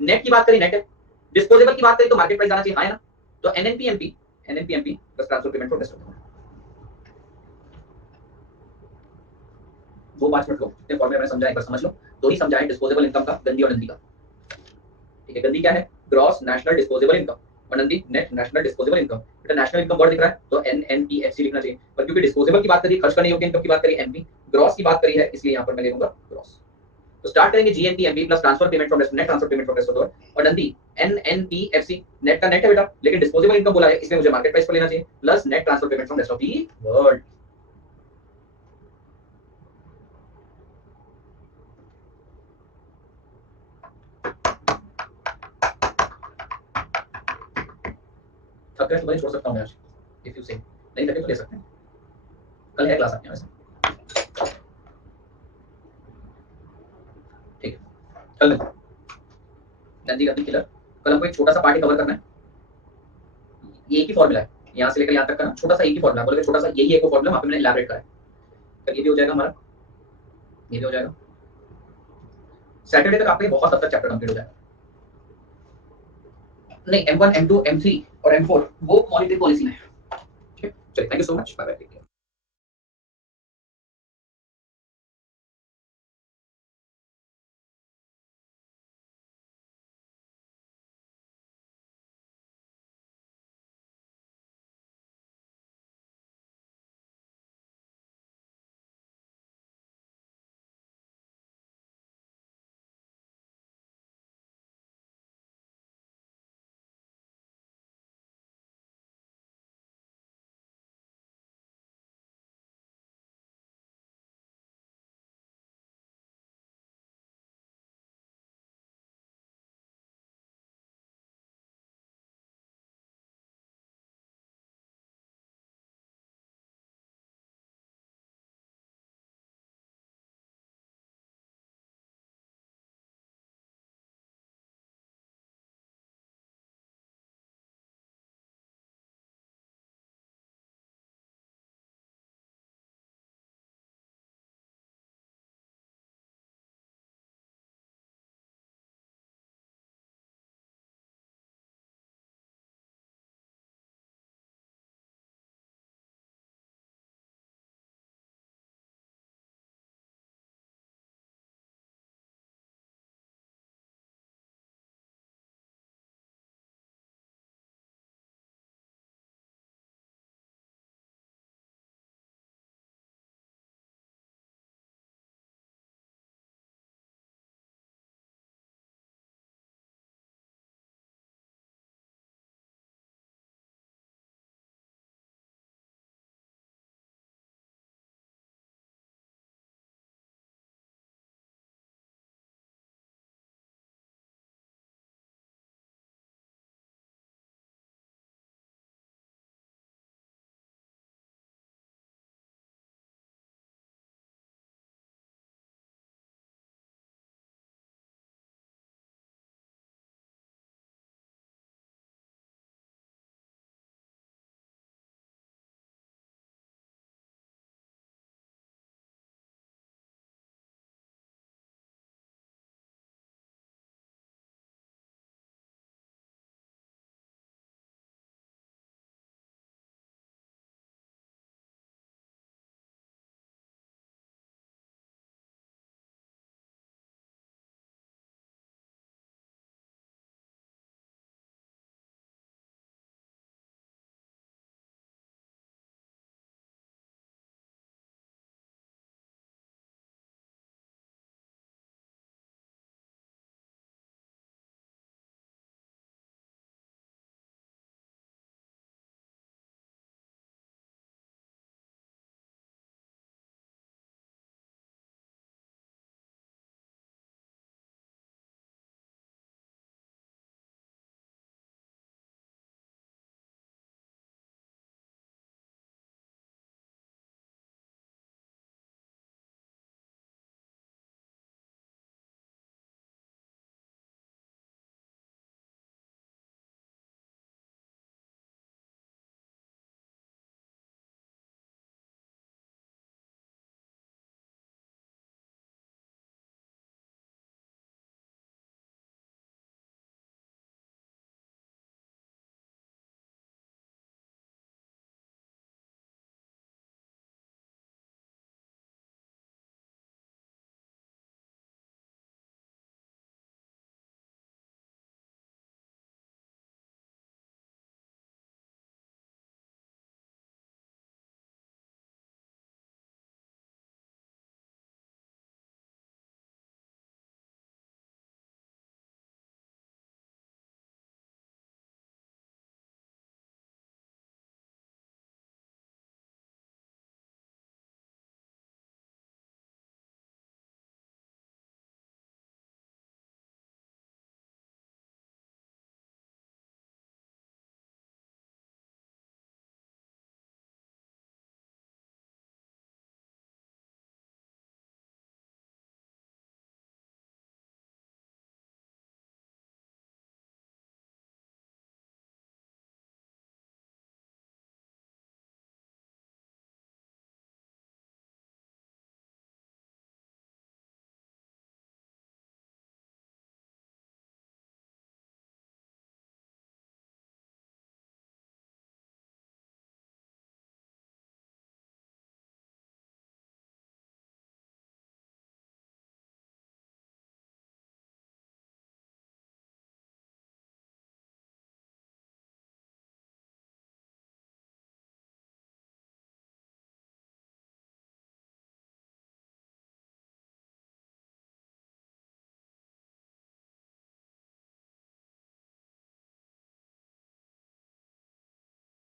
नेट की बात करी नेट है, डिस्पोजेबल की बात करें तो मार्केट प्राइस आना चाहिए, हाँ है ना? तो एनएनपीएमपी बस transfer payment for rest of वो 5 मिनट लो, जितने फॉर्मूले मैंने समझाया एक बार समझ लो। दो ही समझाए, डिस्पोजेबल इनकम का, गंदी और नंदी का। ठीक है, गंदी क्या है? ग्रॉस नेशनल डिस्पोजेबल इनकम, और Nandi net national disposable income. बेटा नेशनल इनकम वर्ड दिख रहा है तो एनएनपीएफसी लिखना चाहिए, पर क्योंकि डिस्पोजेबल की बात करी, खर्च करने योग्य इनकम की बात करी एनपी, ग्रॉस की बात करी है, इसलिए यहाँ पर मैं लिखूंगा ग्रॉस। तो स्टार्ट करेंगे GNPMP plus transfer payment from net transfer payment from restaurant, और नंदी एनएनपीएफसी, नेट का नेट है बेटा, लेकिन डिस्पोजेबल इनकम बोला है, इसमें मुझे मार्केट प्राइस पर लेना चाहिए, plus net transfer payment from rest of the world. थक गए तो भाई छोड़ सकता हूँ मैं आज, इफ यू से नहीं थके तो ले सकते हैं, कल है क्लास आपके यहाँ वैसे। ठीक है, कल नंदी गंदी किलर, कल हमको एक छोटा सा पार्टी कवर करना है, ये एक ही फॉर्मूला है, यहाँ से लेकर यहाँ तक का ना, छोटा सा एक ही फॉर्मूला बोले, छोटा सा यही एक फॉर्मूला वहाँ पे मैंने इलैबोरेट करा है। कल ये भी हो जाएगा हमारा, ये भी हो जाएगा, सैटरडे तक आपके बहुत हद तक चैप्टर कंप्लीट हो जाएगा। नहीं M1 M2 M3 और M4 वो मॉनिटरी पॉलिसी में है। चलिए, thank you so much, bye bye.